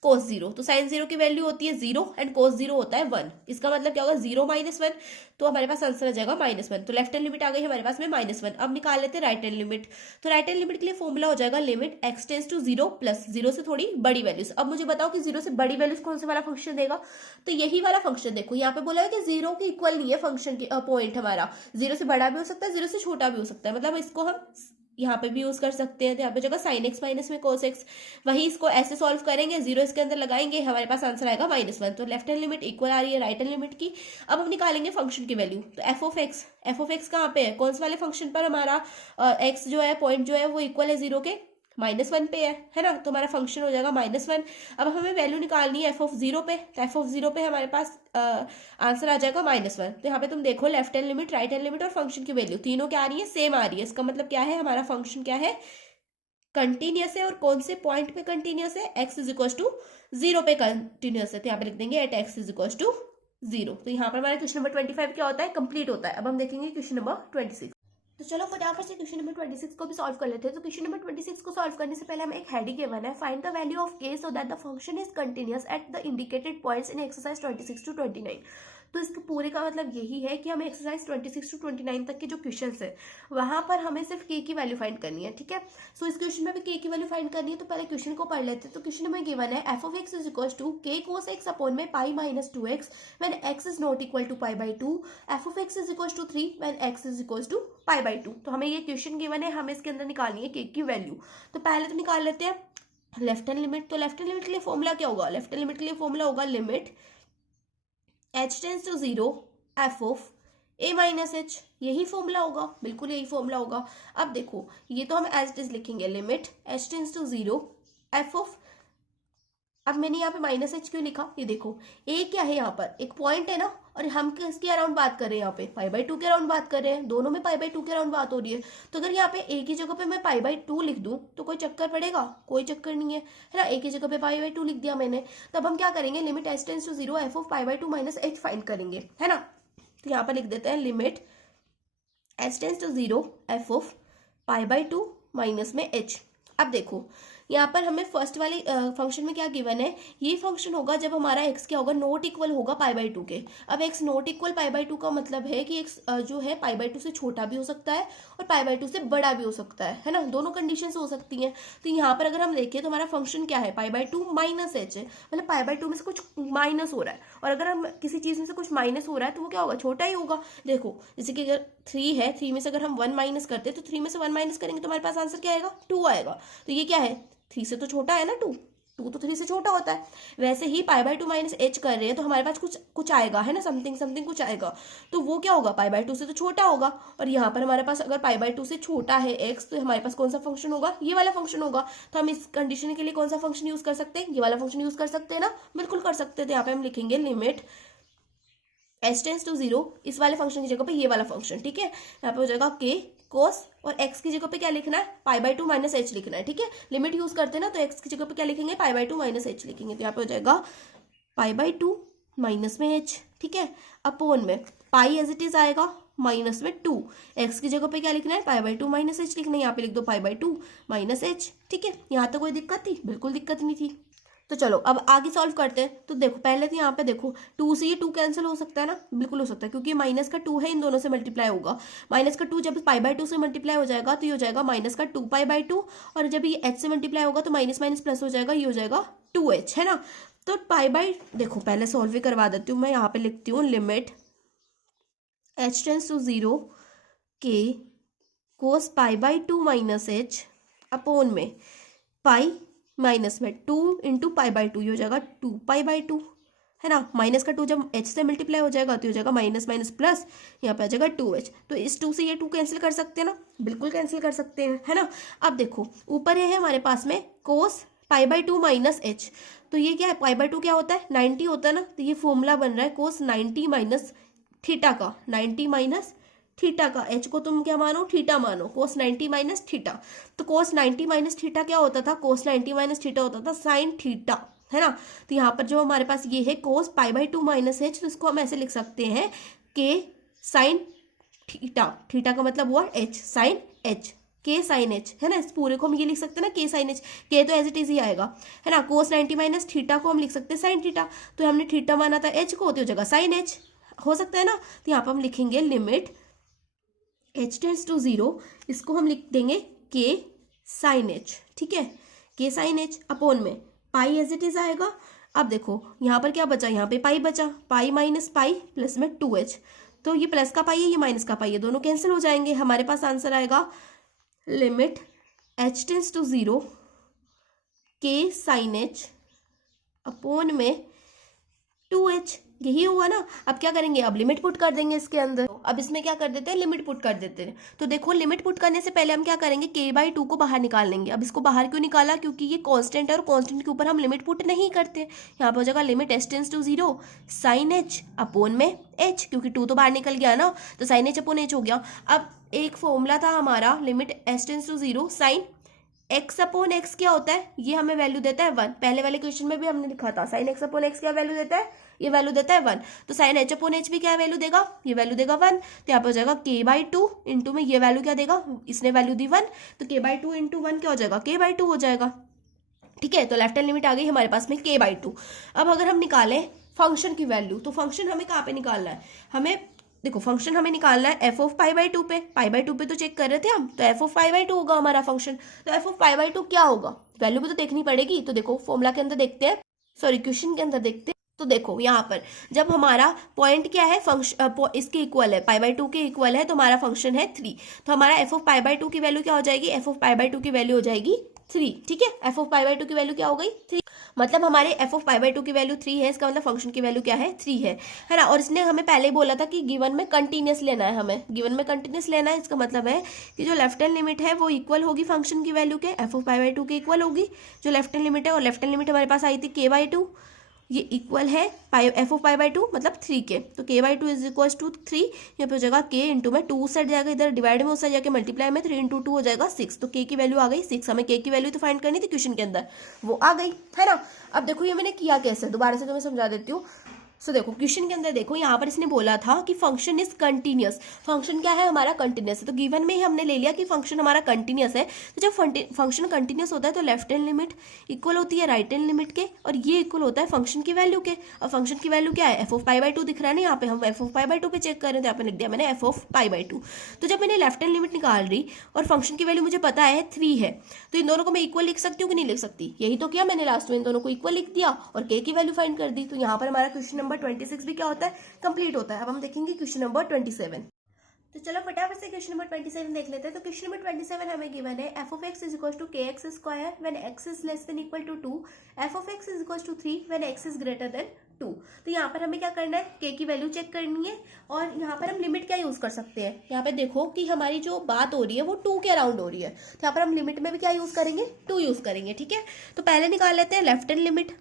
कोस जीरो। तो साइन जीरो की वैल्यू होती है जीरो एंड कोस जीरो होता है 1। इसका मतलब क्या होगा, जीरो -1, तो हमारे पास आंसर आ जाएगा -1। तो लेफ्ट हैंड लिमिट आ गई हमारे पास में -1। अब निकाल लेते हैं राइट हैंड लिमिट। तो राइट हैंड लिमिट के लिए फॉर्मूला हो जाएगा limit x tends to zero plus, zero से थोड़ी बड़ी वैल्यूज। अब मुझे बताओ कि जीरो से बड़ी वैल्यूज कौन से वाला फंक्शन देगा, तो यही वाला फंक्शन। देखो यहाँ पे बोला है कि जीरो के इक्वल नहीं है फंक्शन की पॉइंट हमारा, जीरो से बड़ा भी हो सकता है, जीरो से छोटा भी हो सकता है, मतलब इसको हम यहाँ पे भी यूज कर सकते हैं। तो यहाँ पे जगह साइन एक्स माइनस में कोस एक्स, वही इसको ऐसे सॉल्व करेंगे, जीरो इसके अंदर लगाएंगे, हमारे पास आंसर आएगा -1। तो लेफ्ट हैंड लिमिट इक्वल आ रही है राइट हैंड लिमिट की। अब हम निकालेंगे फंक्शन की वैल्यू। तो एफ ऑफ एक्स कहाँ पे है, कौन से वाले फंक्शन पर हमारा एक्स जो है पॉइंट जो है वो इक्वल है जीरो के, -1 पे है ना। तो हमारा फंक्शन हो जाएगा -1। अब हमें वैल्यू निकालनी है एफ ऑफ जीरो पे, तो एफ ऑफ जीरो पे हमारे पास आंसर आ जाएगा -1। तो यहाँ पे तुम देखो left hand limit right hand limit और फंक्शन की वैल्यू तीनों क्या आ रही है, सेम आ रही है। इसका मतलब क्या है, हमारा फंक्शन क्या है, कंटिन्यूअस है। और कौन से पॉइंट पे कंटिन्यूअस है, x is equal to zero पे कंटिन्यूअस है। तो यहाँ पे लिख देंगे at x is equal to zero. तो यहाँ पर हमारा क्वेश्चन नंबर 25 क्या होता है, कंप्लीट होता है। अब हम देखेंगे क्वेश्चन नंबर 26। तो चलो फटाफट से क्वेश्चन नंबर 26 को भी सॉल्व कर लेते हैं। तो क्वेश्चन नंबर 26 को सॉल्व करने से पहले हमें एक हेडिंग गिवन है, find the value of k so that the function is continuous at the indicated points in exercise 26 to 29। तो इसके पूरे का मतलब यही है कि हमें एक्सरसाइज 26 to 29 तक के जो क्वेश्चन है वहां पर हमें सिर्फ k की वैल्यू फाइंड करनी है, ठीक है। सो इस क्वेश्चन में भी k की वैल्यू फाइंड करनी है। तो पहले क्वेश्चन को पढ़ लेते हैं। तो क्वेश्चन में गिवन है f of x is equal to k cos x upon में pi minus 2x when x is not equal to π/2, f of x is equal to 3 when x is equal to π/2। तो हमें ये question given है, हमें इसके अंदर निकालनी है k की वैल्यू। तो पहले तो निकाल लेते हैं लेफ्ट हैंड लिमिट। तो लेफ्ट हैंड लिमिट के लिए फॉर्मूला क्या होगा, लेफ्ट हैंड लिमिट के लिए फॉर्मूला होगा limit h tends to zero f of a minus h, यही फॉर्मूला होगा, बिल्कुल यही फॉर्मूला होगा। अब देखो ये तो हम एज इट इज लिखेंगे limit h tends to zero f of, अब मैंने यहाँ पे -h क्यों लिखा, ये देखो a क्या है, यहाँ पर एक पॉइंट है ना, और हम किसके अराउंड बात कर रहे हैं, यहाँ पे π/2 के अराउंड बात कर रहे हैं, दोनों में π/2 के अराउंड बात हो रही है। तो अगर यहाँ पे a की जगह पे मैं π/2 लिख दूं तो कोई चक्कर पड़ेगा, कोई चक्कर नहीं है ना। a की जगह पे π/2 लिख दिया मैंने। तब हम क्या करेंगे, limit h tends to zero f of π/2 minus h find करेंगे, है ना। तो यहाँ पर लिख देते हैं limit h tends to zero f of π/2 minus में h। अब देखो यहाँ पर हमें फर्स्ट वाले फंक्शन में क्या गिवन है, ये फंक्शन होगा जब हमारा x क्या होगा, नॉट इक्वल होगा π/2 के। अब x नॉट इक्वल π/2 का मतलब है कि x जो है π/2 से छोटा भी हो सकता है और π/2 से बड़ा भी हो सकता है ना, दोनों कंडीशन हो सकती हैं। तो यहाँ पर अगर हम देखें तो हमारा फंक्शन क्या है, π/2 माइनस h है, मतलब π/2 में से कुछ माइनस हो रहा है, और अगर हम किसी चीज में से कुछ माइनस हो रहा है तो वो क्या होगा, छोटा ही होगा। देखो जैसे कि अगर 3 है, 3 में से अगर हम 1 माइनस करते हैं तो 3 में से 1 माइनस करेंगे तो हमारे पास आंसर क्या आएगा, 2 आएगा। तो ये क्या है, 3 से तो छोटा है ना, 2 तो 3 से छोटा होता है। वैसे ही π/2 माइनस h कर रहे हैं तो हमारे पास कुछ आएगा है ना, समथिंग कुछ आएगा, तो वो क्या होगा, π/2 से तो छोटा होगा। और यहाँ पर हमारे पास अगर π/2 से छोटा है x, तो हमारे पास कौन सा फंक्शन होगा, ये वाला फंक्शन होगा। तो हम इस कंडीशन के लिए कौन सा फंक्शन यूज कर सकते हैं, ये वाला फंक्शन यूज कर सकते हैं ना, बिल्कुल कर सकते हैं। तो यहाँ पे हम लिखेंगे लिमिट h टेंड्स टू 0, इस वाले फंक्शन की जगह पे ये वाला फंक्शन, ठीक है। यहाँ पे हो जाएगा k कोस, और x की जगह पे क्या लिखना है, π/2 माइनस h लिखना है, ठीक है। लिमिट यूज करते हैं ना, तो x की जगह पे क्या लिखेंगे, π/2 माइनस h लिखेंगे। तो यहाँ पे हो जाएगा π/2 माइनस में h, ठीक है, अपोन में पाई एज इट इज आएगा माइनस में 2, x की जगह पे क्या लिखना है, π/2 माइनस h लिखना है, यहाँ पे लिख दो π/2 माइनस h, ठीक है। यहाँ तक कोई दिक्कत थी, बिल्कुल दिक्कत नहीं थी। तो चलो अब आगे सॉल्व करते हैं। तो देखो पहले तो यहाँ पे देखो 2 से ये 2 कैंसिल हो सकता है ना, बिल्कुल हो सकता है, क्योंकि माइनस का 2 है, इन दोनों से मल्टीप्लाई होगा। माइनस का 2 जब π/2 से मल्टीप्लाई हो जाएगा तो ये हो जाएगा माइनस का 2π/2, और जब ये h से मल्टीप्लाई होगा तो माइनस माइनस प्लस हो जाएगा, ये हो जाएगा 2h, है ना। तो देखो पहले सॉल्व भी करवा देती हूँ मैं, यहाँ पे लिखती हूँ limit h tends to 0 k cos π/2 minus h upon में पाई माइनस में 2 इंटू π/2, ये हो जाएगा 2π/2, है ना। माइनस का 2 जब h से मल्टीप्लाई हो जाएगा तो हो जाएगा माइनस माइनस प्लस, यहाँ पे आ जाएगा 2h। तो इस 2 से ये 2 कैंसिल कर सकते हैं ना, बिल्कुल कैंसिल कर सकते हैं, है ना। अब देखो ऊपर ये है हमारे पास में कोस π/2 माइनस h, तो ये क्या है, π/2 क्या होता है, 90 होता है ना। तो ये फॉर्मूला बन रहा है कोस 90 माइनस थीटा का, 90 माइनस थीटा का, h को तुम क्या मानो, थीटा मानो, कोस 90 माइनस थीटा। तो कोस 90 माइनस थीटा क्या होता था, कोस 90 माइनस थीटा होता था साइन थीटा, है ना। तो यहाँ पर जो हमारे पास ये है कोस π/2 माइनस h, तो इसको हम ऐसे लिख सकते हैं k साइन थीटा, थीटा का मतलब हुआ h sine h, k sine h, है ना। इस पूरे को हम ये लिख सकते हैं ना, k साइन h, k तो एज इट इज ही आएगा, है ना। कोस 90 माइनस थीटा को हम लिख सकते हैं साइन थीटा, तो हमने थीटा माना था h को, तो हो जाएगा साइन h, हो सकता है ना। तो यहाँ पर हम लिखेंगे लिमिट h टेंड्स टू 0, इसको हम लिख देंगे k साइन h, ठीक है, k साइन h अपोन में पाई एज इट इज आएगा। अब देखो यहाँ पर क्या बचा, यहाँ पे पाई बचा, पाई माइनस पाई प्लस में 2h, तो ये प्लस का पाई है, ये माइनस का पाई है, दोनों कैंसिल हो जाएंगे। हमारे पास आंसर आएगा limit h tends to 0 k sine h upon में 2h, यही हुआ ना। अब क्या करेंगे, अब लिमिट पुट कर देंगे इसके अंदर। अब इसमें क्या कर देते हैं, लिमिट पुट कर देते हैं। तो देखो लिमिट पुट करने से पहले हम क्या करेंगे, k/2 को बाहर निकाल लेंगे। अब इसको बाहर क्यों निकाला, क्योंकि ये कांस्टेंट है और कांस्टेंट के ऊपर हम लिमिट पुट नहीं करते। यहाँ पर हो जाएगा limit h tends to 0 sine h upon में h, क्योंकि 2 तो बाहर निकल गया ना, तो साइन h अपोन h हो गया। अब एक फॉर्मूला था हमारा limit h tends to 0 sine x upon x क्या होता है, ये हमें वैल्यू देता है 1। पहले वाले क्वेश्चन में भी हमने लिखा था साइन x अपोन x क्या वैल्यू देता है, ये वैल्यू देता है 1। तो साइन h अपोन h भी क्या वैल्यू देगा, ये वैल्यू देगा 1। तो यहाँ पे हो जाएगा k/2 इंटू में ये वैल्यू क्या देगा, इसने वैल्यू दी 1, तो k/2 इंटू 1 क्या हो जाएगा, k/2 हो जाएगा, ठीक है। तो लेफ्ट हैंड लिमिट आ गई हमारे पास में k/2। अब अगर हम निकालें फंक्शन की वैल्यू, तो फंक्शन हमें कहाँ पे निकालना है, हमें देखो फंक्शन हमें निकालना है f ऑफ π/2 पे, π/2 पे तो चेक कर रहे थे हम, तो f ऑफ π/2 होगा हमारा फंक्शन। तो f ऑफ π/2 क्या होगा, वैल्यू भी तो देखनी पड़ेगी। तो देखो फॉर्मूला के अंदर देखते हैं, सॉरी क्वेश्चन के अंदर देखते हैं। तो देखो यहाँ पर जब हमारा पॉइंट क्या है, फंक्शन इसके इक्वल है, π/2 के इक्वल है, तो हमारा फंक्शन है 3। तो हमारा f ऑफ π/2 की वैल्यू क्या हो जाएगी, f ऑफ π/2 की वैल्यू हो जाएगी 3, ठीक है। f ऑफ π/2 की वैल्यू क्या हो गई 3, मतलब हमारे f ऑफ π/2 की वैल्यू 3 है, इसका मतलब फंक्शन की वैल्यू क्या है 3 है ना। और इसने हमें पहले ही बोला था कि गिवन में कंटिन्यूस लेना है, हमें गिवन में कंटिन्यूस लेना है। इसका मतलब है कि जो लेफ्ट हैंड लिमिट है वो इक्वल होगी फंक्शन की वैल्यू के, f ऑफ π/2 के इक्वल होगी जो लेफ्ट हैंड लिमिट है। और लेफ्ट हैंड लिमिट हमारे पास आई थी k/2, ये इक्वल है f ऑफ π/2 मतलब 3 के, तो k/2 इज इक्वल टू 3। यहाँ पे हो जाएगा k इंटू में 2 साइड जाएगा, इधर डिवाइड में उस साइड जाके मल्टीप्लाई में 3 इंटू 2 हो जाएगा 6। तो k की वैल्यू आ गई 6। हमें k की वैल्यू तो फाइंड करनी थी क्वेश्चन के अंदर, वो आ गई, है ना। अब देखो ये मैंने किया कैसे, दोबारा से तुम्हें समझा देती हूँ। सो देखो क्वेश्चन के अंदर देखो यहाँ पर इसने बोला था कि फंक्शन इज कंटिन्यूस। फंक्शन क्या है हमारा, कंटिन्यूस है। तो गिवन में ही हमने ले लिया कि फंक्शन हमारा कंटिन्यूस है। तो जब फंक्शन कंटिन्यूस होता है तो लेफ्ट हैंड लिमिट इक्वल होती है राइट हैंड लिमिट के, और ये इक्वल होता है फंक्शन की वैल्यू के। अब फंक्शन की वैल्यू क्या है, f(π/2) दिख रहा है ना यहाँ पे, हम f(π/2) पे चेक कर रहे थे, यहाँ पे लिख दिया मैंने f(π/2). तो जब मैंने लेफ्ट हैंड लिमिट निकाल रही और फंक्शन की वैल्यू मुझे पता है 3 है, तो इन दोनों को मैं इक्वल लिख सकती हूँ कि नहीं लिख सकती? यही तो किया मैंने लास्ट में, इन दोनों को इक्वल लिख दिया और k की वैल्यू फाइंड कर दी। तो यहाँ पर हमारा क्वेश्चन नंबर 26 भी क्या होता है, कंप्लीट होता है। अब हम देखेंगे क्वेश्चन नंबर 27। तो चलो फटाफट से क्वेश्चन नंबर 27 देख लेते हैं। तो क्वेश्चन नंबर 27 हमें गिवन है f(x) = kx² when x is less than equal to 2, f(x) = 3 when x is greater than 2। तो यहाँ पर हमें क्या करना है, k की वैल्यू चेक करनी है, और यहाँ पर हम लिमिट क्या यूज कर सकते हैं। यहाँ पे देखो कि हमारी जो बात हो रही है वो 2 के अराउंड हो रही है, तो यहाँ पर हम लिमिट में भी क्या यूज करेंगे, 2 यूज करेंगे। ठीक है, तो पहले निकाल लेते हैं लेफ्ट हैंड लिमिट।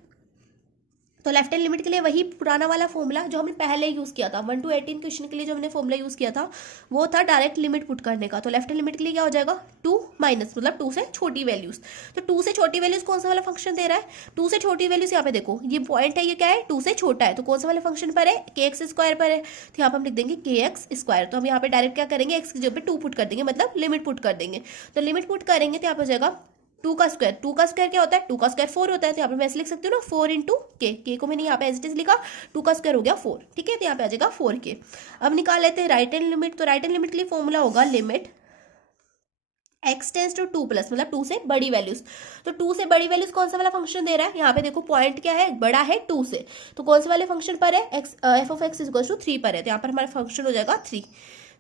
तो लेफ्ट हैंड लिमिट के लिए वही पुराना वाला फॉर्मूला जो हमने पहले यूज किया था 1 to 18 क्वेश्चन के लिए, जो हमने फॉर्मूला यूज किया था वो था डायरेक्ट लिमिट पुट करने का। तो लेफ्ट हैंड लिमिट के लिए क्या हो जाएगा, 2 माइनस, मतलब 2 से छोटी वैल्यूज। तो 2 से छोटी वैल्यूज कौन सा वाला फंक्शन दे रहा है, 2 से छोटी वैल्यूज यहाँ पे देखो ये पॉइंट है, ये क्या है 2 से छोटा है, तो कौन सा वाले फंक्शन पर है, kx² पर है। तो यहाँ पर हम लिख देंगे kx²। तो हम यहाँ पे डायरेक्ट क्या करेंगे, x की जगह पे 2 पुट कर देंगे, मतलब लिमिट पुट कर देंगे। तो लिमिट पुट करेंगे तो यहाँ पे हो जाएगा 2 का स्क्वायर। 2 का स्क्वायर क्या होता है, 2 का स्क्वायर 4 होता है। तो यहाँ पे मैं ऐसे लिख सकती हूँ ना 4 इंटू के को मैंने यहाँ पे एज इट इज लिखा, 2 का स्क्वायर हो गया 4। ठीक है, तो यहाँ पे आ जाएगा 4k। अब निकाल लेते हैं राइट हैंड लिमिट। तो राइट हैंड लिमिट के लिए फॉर्मूला होगा limit x tends to 2 plus, मतलब 2 से बड़ी वैल्यूज। तो 2 से बड़ी वैल्यूज कौन सा वाला फंक्शन दे रहा है, यहाँ पे देखो पॉइंट क्या है, बड़ा है 2 से, तो कौन से वाले फंक्शन पर है, f(x) = 3 पर है। तो यहाँ पर हमारा फंक्शन हो जाएगा 3।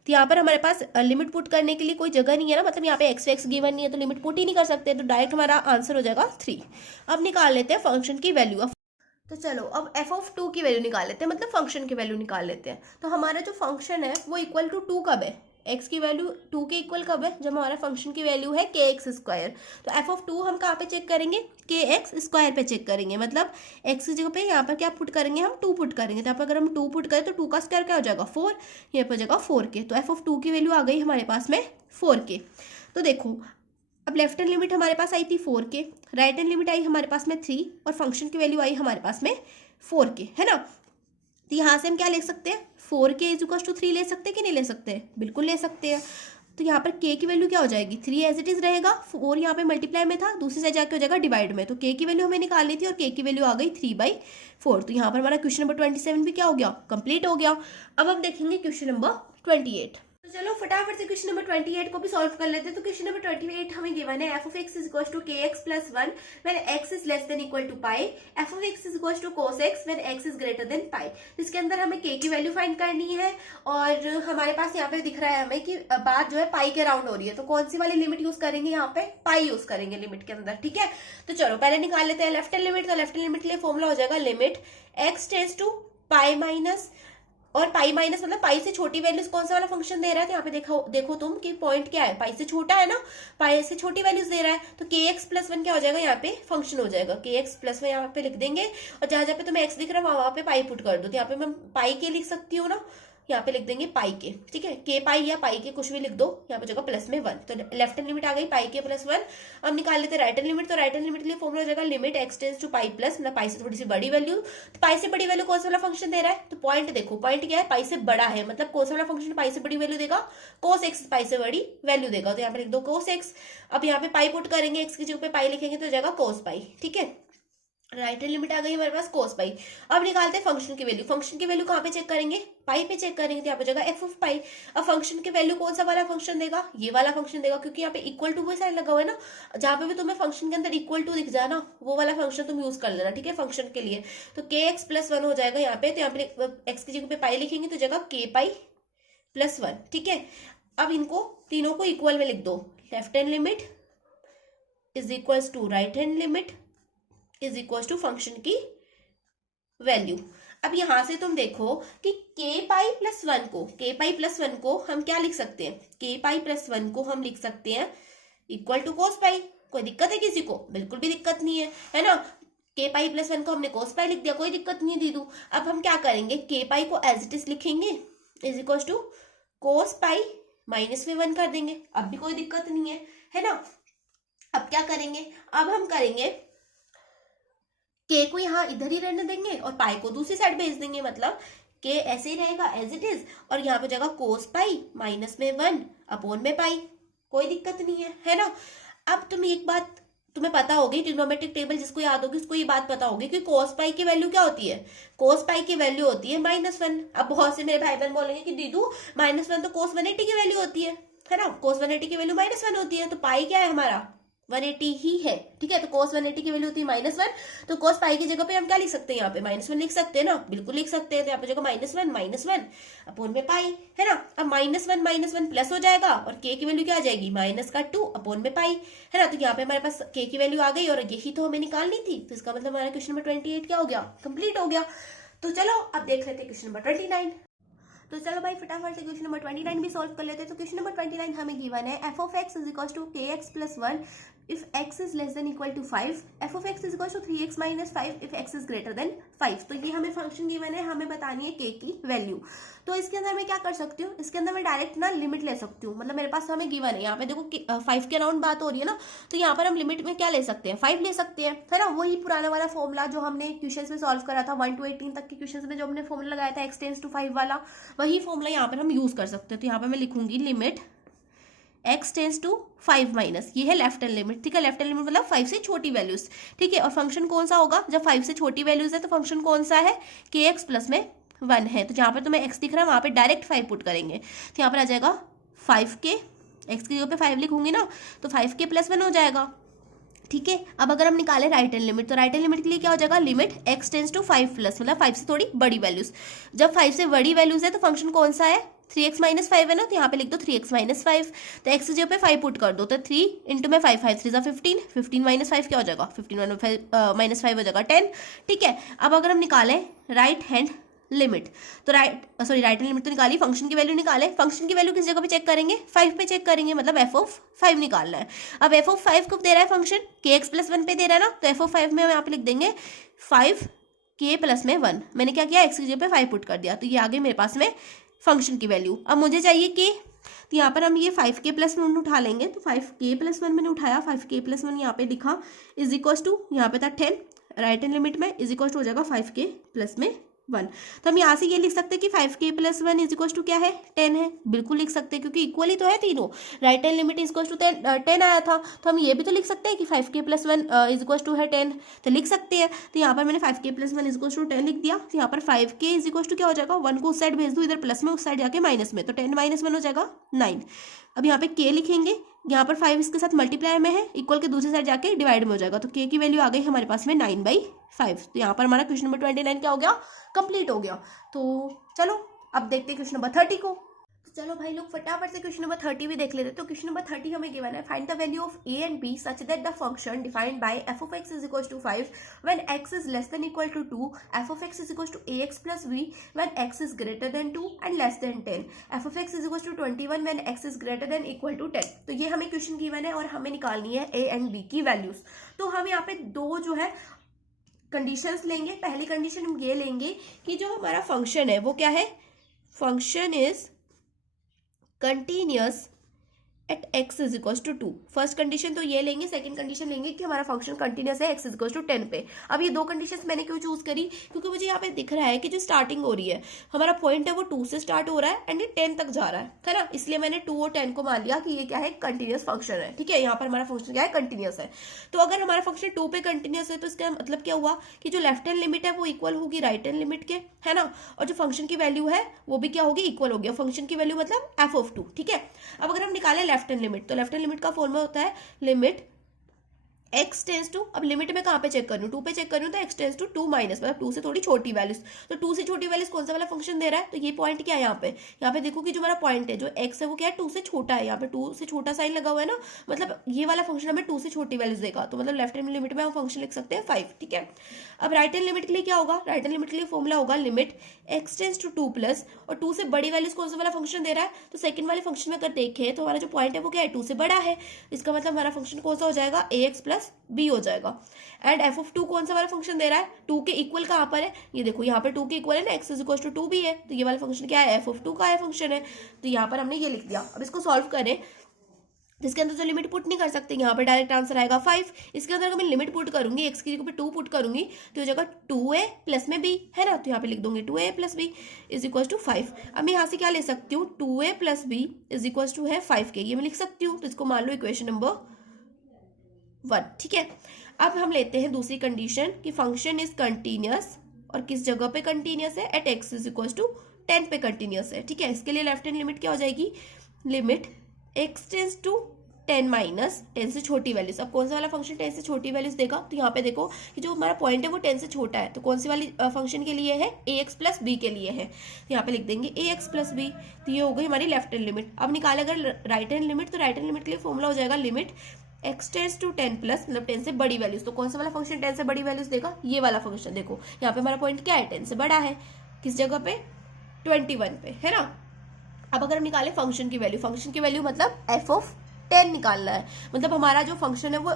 तो यहाँ पर हमारे पास लिमिट पुट करने के लिए कोई जगह नहीं है ना, मतलब यहाँ पे x गिवन नहीं है, तो लिमिट पुट ही नहीं कर सकते, तो डायरेक्ट हमारा आंसर हो जाएगा 3। अब निकाल लेते हैं फंक्शन की वैल्यू। तो चलो अब f(2) की वैल्यू निकाल लेते हैं, मतलब फंक्शन की वैल्यू निकाल लेते हैं। तो हमारा जो फंक्शन है वो इक्वल टू 2 कब है, x की वैल्यू 2 के इक्वल कब है, जब हमारा फंक्शन की वैल्यू है kx²। तो f(2) हम कहाँ पे चेक करेंगे, kx² पे चेक करेंगे, मतलब x की जगह पे यहाँ पर क्या पुट करेंगे, हम 2 पुट करेंगे। तो यहाँ पर अगर हम 2 पुट करें तो 2 का स्क्वायर क्या हो जाएगा 4, यहाँ पर हो जाएगा 4k। तो f(2) की वैल्यू आ गई हमारे पास में 4k। तो देखो अब लेफ्ट हैंड लिमिट हमारे पास आई थी 4k, राइट हैंड लिमिट आई हमारे पास में 3, और फंक्शन की वैल्यू आई हमारे पास में 4k, है ना। तो यहाँ से हम क्या ले सकते हैं, 4k = 3 ले सकते हैं कि नहीं ले सकते, बिल्कुल ले सकते हैं। तो यहाँ पर k की वैल्यू क्या हो जाएगी, 3 एज इट इज रहेगा, 4 यहाँ पे मल्टीप्लाई में था, दूसरी साइड जाके हो जाएगा डिवाइड में। तो k की वैल्यू हमें निकालनी थी और k की वैल्यू आ गई 3/4। तो यहाँ पर हमारा क्वेश्चन नंबर 27 भी क्या हो गया, कंप्लीट हो गया। अब हम देखेंगे क्वेश्चन नंबर 28। तो चलो फटाफट से क्वेश्चन नंबर 28 को भी सॉल्व कर लेते हैं। तो क्वेश्चन नंबर 28 हमें गिवन है f(x) = kx + 1 when x is less than equal to pi, f(x) = cos x when x is greater than pi। इसके अंदर हमें k की वैल्यू फाइंड करनी है, और हमारे पास यहाँ पे दिख रहा है हमें कि बात जो है पाई के अराउंड हो रही है, तो कौन सी वाली लिमिट यूज करेंगे, यहाँ पे पाई यूज करेंगे लिमिट के अंदर। ठीक है, तो चलो पहले निकाल लेते हैं लेफ्ट हैंड लिमिट। तो लेफ्ट हैंड लिमिट के लिए फॉर्मूला हो जाएगा limit x tends to pi minus, और पाई माइनस मतलब पाई से छोटी वैल्यूज कौन सा वाला फंक्शन दे रहा है। तो यहाँ पे देखो तुम कि पॉइंट क्या है, पाई से छोटा है ना, पाई से छोटी वैल्यूज दे रहा है। तो kx + 1 क्या हो जाएगा, यहाँ पे फंक्शन हो जाएगा kx + 1 यहाँ पे लिख देंगे, और जहां जहां पे तुम्हें x दिख रहा है वहां पे पाई पुट कर दो। तो यहाँ पे मैं पाई के लिख सकती हूँ ना, यहाँ पे लिख देंगे पाई के। ठीक है, k पाई या पाई के कुछ भी लिख दो, यहाँ पे जगह प्लस में 1। तो लेफ्ट हैंड लिमिट आ गई पाई के + 1। अब निकाल लेते हैं राइट हैंड लिमिट। तो राइट हैंड लिमिट के लिए फॉर्मूला हो जाएगा limit x tends to pi plus, मतलब पाई से थोड़ी सी बड़ी वैल्यू। तो पाई से बड़ी वैल्यू कौन सा वाला फंक्शन दे रहा है, तो पॉइंट देखो, पॉइंट क्या है, पाई से बड़ा है, मतलब कौन सा वाला फंक्शन पाई से बड़ी वैल्यू देगा, cos x पाई से बड़ी वैल्यू देगा। तो यहाँ पे लिख दो cos x। अब यहाँ पे पाई पुट करेंगे, x की जगह पे पाई लिखेंगे तो हो जाएगा cos पाई। ठीक है, राइट हैंड लिमिट आ गई हमारे पास cos पाई। अब निकालते हैं फंक्शन की वैल्यू। फंक्शन की वैल्यू कहाँ पे चेक करेंगे, पाई पे चेक करेंगे, तो यहाँ पे जाएगा f(पाई)। अब फंक्शन की वैल्यू कौन सा वाला फंक्शन देगा, ये वाला फंक्शन देगा, क्योंकि यहाँ पे इक्वल टू साइन लगा हुआ है ना, जहां पे भी तुम्हें फंक्शन के अंदर इक्वल टू दिख जाए ना, वो वाला फंक्शन तुम यूज कर लेना। ठीक है, फंक्शन के लिए तो kx + 1 हो जाएगा यहाँ पे। तो यहाँ पे x की जगह पे पाई लिखेंगे तो जगह k पाई + 1। ठीक है, अब इनको तीनों को इक्वल में लिख दो, left hand limit is equals to right hand limit is equal to function की वैल्यू। अब यहां से तुम देखो कि k पाई + 1 को हम क्या लिख सकते हैं, k पाई + 1 को हम लिख सकते हैं इक्वल टू cos पाई। कोई दिक्कत है किसी को, बिल्कुल भी दिक्कत नहीं है ना। k पाई + 1 को हमने cos पाई लिख दिया, कोई दिक्कत नहीं है दीदू। अब हम क्या करेंगे, k पाई को एज इट इज लिखेंगे इज इक्वल टू cos पाई -1 कर देंगे, अब भी कोई दिक्कत नहीं है ना। अब क्या करेंगे, अब हम करेंगे के को यहाँ इधर ही रहने देंगे और पाई को दूसरी साइड भेज देंगे, मतलब के ऐसे ही रहेगा एज इट इज, और यहाँ पे जाएगा कोस पाई माइनस में 1 अपॉन में पाई, कोई दिक्कत नहीं है ना। अब तुम एक बात तुम्हें पता होगी, ट्रिग्नोमेट्रिक टेबल जिसको याद होगी उसको ये बात पता होगी कि कोस पाई की वैल्यू क्या होती है, कोस पाई की वैल्यू होती है -1। अब बहुत से मेरे भाई बहन बोलेंगे कि दीदू -1 तो कोस 180 की वैल्यू होती है ना, कोस 180 की वैल्यू -1 होती है, तो पाई क्या है हमारा 180 ही है, ठीक है। तो cos 180 की वैल्यू होती है -1, तो cos पाई की जगह पे हम क्या लिख सकते हैं, यहाँ पे -1 लिख सकते हैं ना, बिल्कुल लिख सकते हैं। तो यहाँ पे जगह -1 अपॉन में पाई है ना। अब -1 प्लस हो जाएगा और k की वैल्यू क्या आ जाएगी -2 अपॉन में पाई है ना। तो यहाँ पे हमारे पास k की वैल्यू आ गई और यही तो हमें निकालनी थी, तो इसका मतलब हमारा क्वेश्चन नंबर 28 क्या हो गया, कंप्लीट हो गया। तो चलो अब देख लेते हैं क्वेश्चन नंबर 29। तो चलो भाई फटाफट से क्वेश्चन नंबर 29 भी सॉल्व कर लेते हैं। तो क्वेश्चन नंबर 29 हमें गिवन है f of x is equals to kx plus 1 if x is less than equal to 5, f of x is equals to 3x minus 5 if x is greater than 5। तो ये हमें function given है, हमें बतानी है k की value. तो इसके अंदर मैं क्या कर सकती हूँ, इसके अंदर मैं डायरेक्ट ना लिमिट ले सकती हूँ, मतलब मेरे पास हमें गिवन है, यहाँ पे देखो 5 के अराउंड बात हो रही है ना, तो यहाँ पर हम लिमिट में क्या ले सकते हैं, 5 ले सकते हैं, है ना। वही पुराना वाला फॉर्मूला जो हमने क्वेश्चन में सॉल्व करा था 1 to 18 तक के क्वेश्चन में जो हमने फॉर्मूला लगाया था x टेंड्स टू 5 वाला, वही फॉर्मूला यहाँ पर हम यूज कर सकते हैं। तो यहाँ पर मैं लिखूंगी limit x tends to 5 minus, ये है लेफ्ट हैंड लिमिट, ठीक है। लेफ्ट हैंड लिमिट मतलब 5 से छोटी वैल्यूज, ठीक है। और फंक्शन कौन सा होगा, जब 5 से छोटी वैल्यूज है तो फंक्शन कौन सा है, kx प्लस में 1 है। तो जहाँ पर तुम्हें x दिख रहा है वहाँ पे डायरेक्ट 5 पुट करेंगे, तो यहाँ पर आ जाएगा 5k, x की जगह पे 5 लिखूंगी ना, तो 5k प्लस 1 हो जाएगा, ठीक है। अब अगर हम निकालें राइट हैंड लिमिट, तो राइट हैंड लिमिट के लिए क्या हो जाएगा, limit x tends to 5 plus, मतलब 5 से थोड़ी बड़ी वैल्यूज। जब 5 से बड़ी वैल्यूज है तो फंक्शन कौन सा है, 3x माइनस 5 है ना, तो यहाँ पे लिख दो 3x माइनस 5, तो x की जगह पे 5 पुट कर दो, तो 3 इंटू में 5, 5 3 15, 15 माइनस 5 क्या हो जाएगा, 15 माइनस 5 हो जाएगा 10, ठीक है। अब अगर हम निकालें राइट हैंड लिमिट, तो राइट हैंड लिमिट तो निकाली, फंक्शन की वैल्यू निकाले, फंक्शन की वैल्यू किस जगह पे चेक करेंगे, 5 पे चेक करेंगे, मतलब f ऑफ 5 निकालना है। अब f ऑफ 5 कब दे रहा है फंक्शन, kx प्लस 1 पे दे रहा है ना, तो f ऑफ 5 में हम यहाँ पे लिख देंगे 5k प्लस में 1, मैंने क्या किया, x की जगह पे 5 पुट कर दिया, तो ये आ गई मेरे पास में फंक्शन की वैल्यू। अब मुझे चाहिए k, तो यहाँ पर हम ये 5k प्लस 1 उठा लेंगे, तो 5k प्लस 1 मैंने उठाया, 5k प्लस 1 यहाँ पे लिखा इज इक्वल टू, यहाँ पे था 10, राइट हैंड लिमिट में इज इक्वल टू हो जाएगा 5k प्लस में 1। तो हम यहाँ से ये लिख सकते हैं कि 5k plus 1 is equal to क्या है, 10 है, बिल्कुल लिख सकते हैं क्योंकि इक्वली तो है तीनों, right hand limit is equal to 10 आया था, तो हम ये भी तो लिख सकते हैं कि 5k plus 1 is equal to है 10, तो लिख सकते हैं। तो यहाँ पर मैंने 5k plus 1 is equal to 10 लिख दिया, तो यहाँ पर 5k इज इक्वल टू क्या हो जाएगा, 1 को उस साइड भेज दो इधर प्लस में, उस साइड जाके माइनस में, तो 10 माइनस 1 हो जाएगा 9। अब यहाँ पे k लिखेंगे, यहाँ पर 5 इसके साथ मल्टीप्लाई में है, इक्वल के दूसरी साइड जाके डिवाइड में हो जाएगा, तो k की वैल्यू आ गई हमारे पास में 9/5। तो यहाँ पर हमारा क्वेश्चन नंबर 29 क्या हो गया, कंप्लीट हो गया। तो चलो अब देखते हैं क्वेश्चन नंबर 30 को। तो चलो भाई लोग फटाफट से क्वेश्चन नंबर 30 भी देख लेते हैं। तो क्वेश्चन नंबर 30 हमें गिवन है, find the value of a and b such that the function defined bye f of x is equals to 5 when x is less than equal to 2, f of x is equals to ax plus b when x is greater than 2 and less than 10, f of x is equals to 21 when x is greater than equal to 10। तो ये हमें question given है और हमें निकालनी है a and b की values. तो हम यहाँ पे दो जो है कंडीशंस लेंगे। पहली कंडीशन हम ये लेंगे कि जो हमारा फंक्शन है वो क्या है, function is continuous at x is equal to 2। First condition तो ये लेंगे। सेकंड कंडीशन लेंगे कि हमारा फंक्शन कंटिन्यूअस है x इज इक्वल टू 10 पे। अब ये दो कंडीशंस मैंने क्यों चूज करी, क्योंकि मुझे यहाँ पे दिख रहा है कि जो स्टार्टिंग हो रही है हमारा पॉइंट है वो 2 से स्टार्ट हो रहा है एंड ये 10 तक जा रहा है ना, इसलिए मैंने 2 और 10 को मान लिया कि ये क्या है, कंटिन्यूअस फंक्शन है। ठीक है, यहाँ पर हमारा फंक्शन क्या है, कंटिन्यूअस है। तो अगर हमारा फंक्शन 2 पे कंटिन्यूअस है तो इसका मतलब क्या हुआ कि जो लेफ्ट हैंड लिमिट है वो इक्वल होगी राइट हैंड लिमिट के, है ना, और जो फंक्शन की वैल्यू है वो भी क्या होगी, इक्वल होगी। फंक्शन की वैल्यू मतलब f ऑफ 2। ठीक है, अब अगर हम निकालें लेफ्ट हैंड लिमिट, तो लेफ्ट हैंड लिमिट का फॉर्मूला होता है लिमिट x टेंस टू, अब लिमिट में कहाँ पे चेक करूँ, 2 पे चेक करूँ, तो x टेंस टू 2 माइनस, मतलब 2 से थोड़ी छोटी वैल्यूज। तो 2 से छोटी वैल्यूज कौन सा वाला फंक्शन दे रहा है, तो ये पॉइंट क्या है यहाँ पे देखो कि जो हमारा पॉइंट है जो x है वो क्या है, 2 से छोटा है। यहाँ पे 2 से छोटा साइन लगा हुआ है ना, मतलब ये वाला फंक्शन हमें 2 से छोटी वैल्यूज देगा, तो मतलब लेफ्ट हैंड लिमिट में हम फंक्शन लिख सकते हैं 5। ठीक है, अब राइट हैंड लिमिट के लिए क्या होगा, राइट हैंड लिमिट के लिए फॉर्मूला होगा limit x tends to 2 plus, और 2 से बड़ी वैल्यूज कौन सा वाला फंक्शन दे रहा है, तो सेकंड वाले फंक्शन में अगर देखें तो हमारा जो पॉइंट है वो क्या है, 2 से बड़ा है, इसका मतलब हमारा फंक्शन कौन सा हो जाएगा, ax प्लस b हो जाएगा। एंड f ऑफ 2 कौन सा वाला फंक्शन दे रहा है, 2 के इक्वल कहाँ पर है, ये देखो यहाँ पर 2 के इक्वल है ना, x इज इक्वल टू 2 भी है, तो ये वाला फंक्शन क्या है, f ऑफ 2 का है फंक्शन है, तो यहाँ पर हमने ये लिख दिया। अब इसको सॉल्व करें, तो इसके अंदर जो लिमिट पुट नहीं कर सकते, यहाँ पे डायरेक्ट आंसर आएगा 5। इसके अंदर अगर मैं लिमिट पुट करूंगी, एक्स की जगह पे 2 पुट करूंगी तो हो जाएगा 2a प्लस में b, है ना। तो यहाँ पे लिख दूंगी 2a plus b is equal to 5। अब मैं यहाँ से क्या ले सकती हूँ, 2a plus b is equal to है 5k, ये मैं लिख सकती हूँ। तो इसको मान लो इक्वेशन नंबर 1, ठीक है। अब हम लेते हैं दूसरी कंडीशन कि फंक्शन इज कंटिन्यूअस, और किस जगह पे कंटिन्यूअस है, at x is equal to 10 पे कंटिन्यूअस है, ठीक है। इसके लिए लेफ्ट हैंड लिमिट क्या हो जाएगी, limit x tends to 10 minus 10 से छोटी वैल्यूज। अब कौन सा वाला फंक्शन 10 से छोटी वैल्यूज देगा, तो यहाँ पे देखो कि जो हमारा पॉइंट है वो 10 से छोटा है, तो कौन सी वाली फंक्शन के लिए है, ए एक्स प्लस बी के लिए है। तो यहाँ पे लिख देंगे ए एक्स प्लस बी, तो ये हो गई हमारी लेफ्ट हैंड लिमिट। अब निकाले अगर राइट हैंड लिमिट, तो राइट हैंड लिमिट के लिए फॉर्मूला हो जाएगा limit x tends to 10 plus, मतलब 10 से बड़ी वैल्यूज। तो कौन सा वाला फंक्शन 10 से बड़ी वैल्यूज देगा, ये वाला फंक्शन। देखो यहाँ पे हमारा पॉइंट क्या है, 10 से बड़ा है, किस जगह पे, 21 पे, है ना। अब अगर हम निकाले फंक्शन की वैल्यू, फंक्शन की वैल्यू मतलब एफ ऑफ 10 निकालना है, मतलब हमारा जो फंक्शन है वो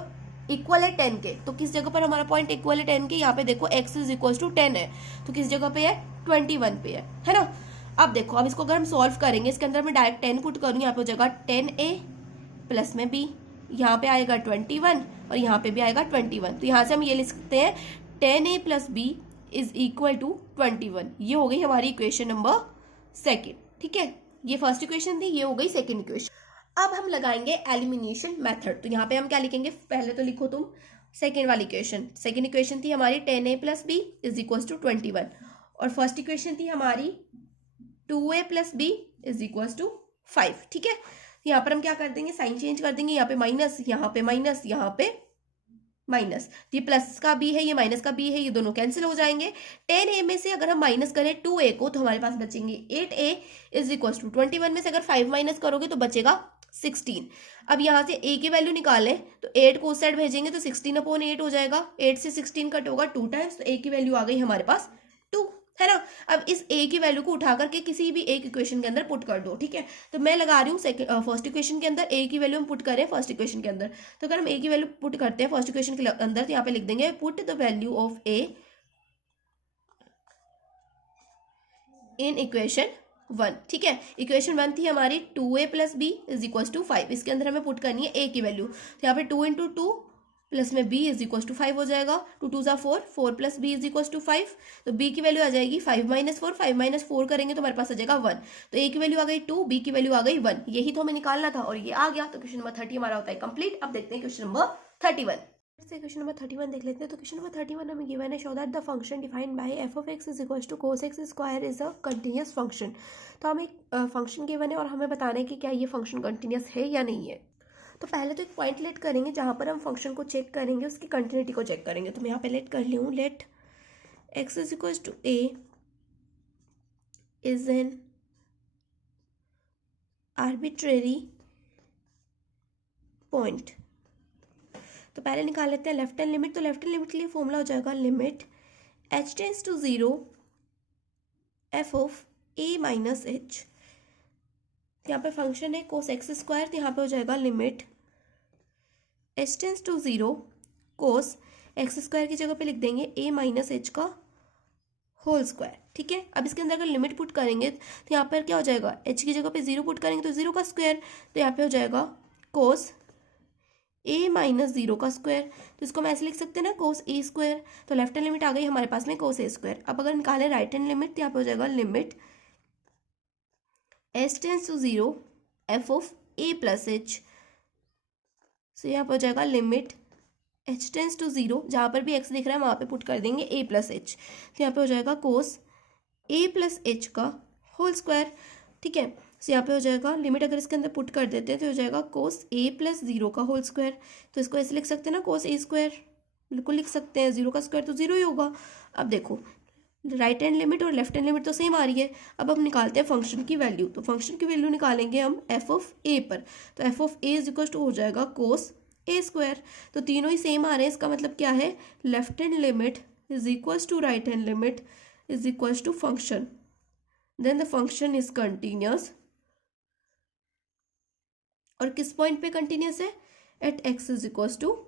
इक्वल है 10 के। तो किस जगह पर हमारा पॉइंट इक्वल है 10 के, यहाँ पे देखो x इज इक्वल टू 10 है, तो किस जगह पे है, 21 पे है ना। अब देखो, अब इसको अगर हम सॉल्व करेंगे, इसके अंदर मैं डायरेक्ट 10 पुट करूँगी, यहाँ पे हो जाएगा 10a प्लस में b, यहाँ पे आएगा 21 और यहाँ पे भी आएगा 21। तो यहाँ से हम ये लिख सकते हैं 10a plus b is equal to 21। ये हो गई हमारी इक्वेशन नंबर 2, ठीक है। ये फर्स्ट इक्वेशन थी, ये हो गई सेकंड इक्वेशन। अब हम लगाएंगे एलिमिनेशन मेथड। तो यहाँ पे हम क्या लिखेंगे, पहले तो लिखो तुम सेकंड वाली इक्वेशन। सेकंड इक्वेशन थी हमारी 10a plus b is equal to 21, और फर्स्ट इक्वेशन थी हमारी 2a plus b is equal to 5, ठीक है। यहाँ पर हम क्या कर देंगे, साइन चेंज कर देंगे, यहाँ पे माइनस, यहाँ पे माइनस, यहाँ पे माइनस। ये प्लस का बी है, ये माइनस का बी है, ये दोनों कैंसिल हो जाएंगे। 10a में से अगर हम माइनस करें 2a को, तो हमारे पास बचेंगे 8a इज इक्वल टू 21 में से अगर 5 माइनस करोगे तो बचेगा 16। अब यहाँ से a की वैल्यू निकालें तो 8 को उस साइड भेजेंगे तो 16/8 हो जाएगा, 8 से 16 कट होगा 2 टाइम्स, तो a की वैल्यू आ गई हमारे पास 2, है ना। अब इस a की वैल्यू को उठा करके किसी भी एक इक्वेशन के अंदर पुट कर दो, ठीक है। तो मैं लगा रही हूँ फर्स्ट इक्वेशन के अंदर a की वैल्यू हम पुट करें फर्स्ट इक्वेशन के अंदर। तो अगर हम a की वैल्यू पुट करते हैं फर्स्ट इक्वेशन के अंदर, तो यहाँ पे लिख देंगे put the value of a in equation 1, ठीक है। इक्वेशन 1 थी हमारी 2a plus b is equal to 5, इसके अंदर हमें पुट करनी है a की वैल्यू। तो यहाँ पे 2 इंटू 2 प्लस में b इज इक्वल टू 5 हो जाएगा, 2 2 ज़ा 4, 4 plus b is equal to 5। तो b की वैल्यू आ जाएगी 5 माइनस 4, 5 माइनस 4 करेंगे तो हमारे पास आ जाएगा 1। तो a की वैल्यू आ गई 2, b की वैल्यू आ गई 1, यही तो हमें निकालना था और ये आ गया। तो क्वेश्चन नंबर 30 हमारा होता है कंप्लीट। अब देखते हैं क्वेश्चन नंबर 31 से। क्वेश्चन नंबर 31 देख लेते हैं। तो क्वेश्चन नंबर 31 हमें गिवन है, show that the function defined by f of x is equal to cos x square is a continuous function. तो हमें फंक्शन गिवन है और हमें बताना है कि क्या ये फंक्शन कंटिन्यूअस है या नहीं है। तो पहले तो एक पॉइंट लेट करेंगे जहाँ पर हम फंक्शन को चेक करेंगे, उसकी कंटिन्यूटी को चेक करेंगे। तो मैं यहाँ पे लेट कर ली हूँ, let x is equal to a is an arbitrary point. तो पहले निकाल लेते हैं लेफ्ट हैंड लिमिट। तो लेफ्ट हैंड लिमिट के लिए फॉर्मूला हो जाएगा limit h tends to 0 f of a minus h। यहाँ पे फंक्शन है कोस एक्स स्क्वायर, तो यहाँ पे हो जाएगा limit h tends to 0 cos x square की जगह पे लिख देंगे a माइनस h का होल स्क्वायर, ठीक है। अब इसके अंदर अगर लिमिट पुट करेंगे तो यहाँ पर क्या हो जाएगा, h की जगह पे 0 पुट करेंगे तो 0 का स्क्वायर, तो यहाँ पे हो जाएगा कोस a माइनस 0 का स्क्वायर। तो इसको हम ऐसे लिख सकते हैं ना, कोस a स्क्वायर। तो लेफ्ट हैंड लिमिट आ गई हमारे पास में कोस a स्क्वायर। अब अगर निकालें राइट हैंड लिमिट, तो यहाँ पे हो जाएगा limit h tends to 0 f of a plus h। So यहाँ पे हो जाएगा लिमिट h टेंस टू 0, जहाँ पर भी x दिख रहा है वहाँ पे पुट कर देंगे a प्लस h। तो यहाँ पे हो जाएगा कोस a प्लस h का होल स्क्वायर, ठीक है। तो यहाँ पे हो जाएगा लिमिट अगर इसके अंदर पुट कर देते हैं तो हो जाएगा कोस a प्लस 0 का होल स्क्वायर। तो इसको ऐसे लिख सकते हैं ना, कोस a स्क्वायर, बिल्कुल लिख सकते हैं, 0 का स्क्वायर तो 0 ही होगा। अब देखो राइट हैंड लिमिट और लेफ्ट हैंड लिमिट तो सेम आ रही है। अब हम निकालते हैं फंक्शन की वैल्यू। तो फंक्शन की वैल्यू निकालेंगे हम एफ ऑफ ए पर। तो f of a is equal to हो जाएगा कोस ए स्क्वायर। तो तीनों ही सेम आ रहे हैं, इसका मतलब क्या है, left hand limit is equals to right hand limit is equals to function, then the function is continuous. और किस पॉइंट पे कंटिन्यूअस है, at x is equals to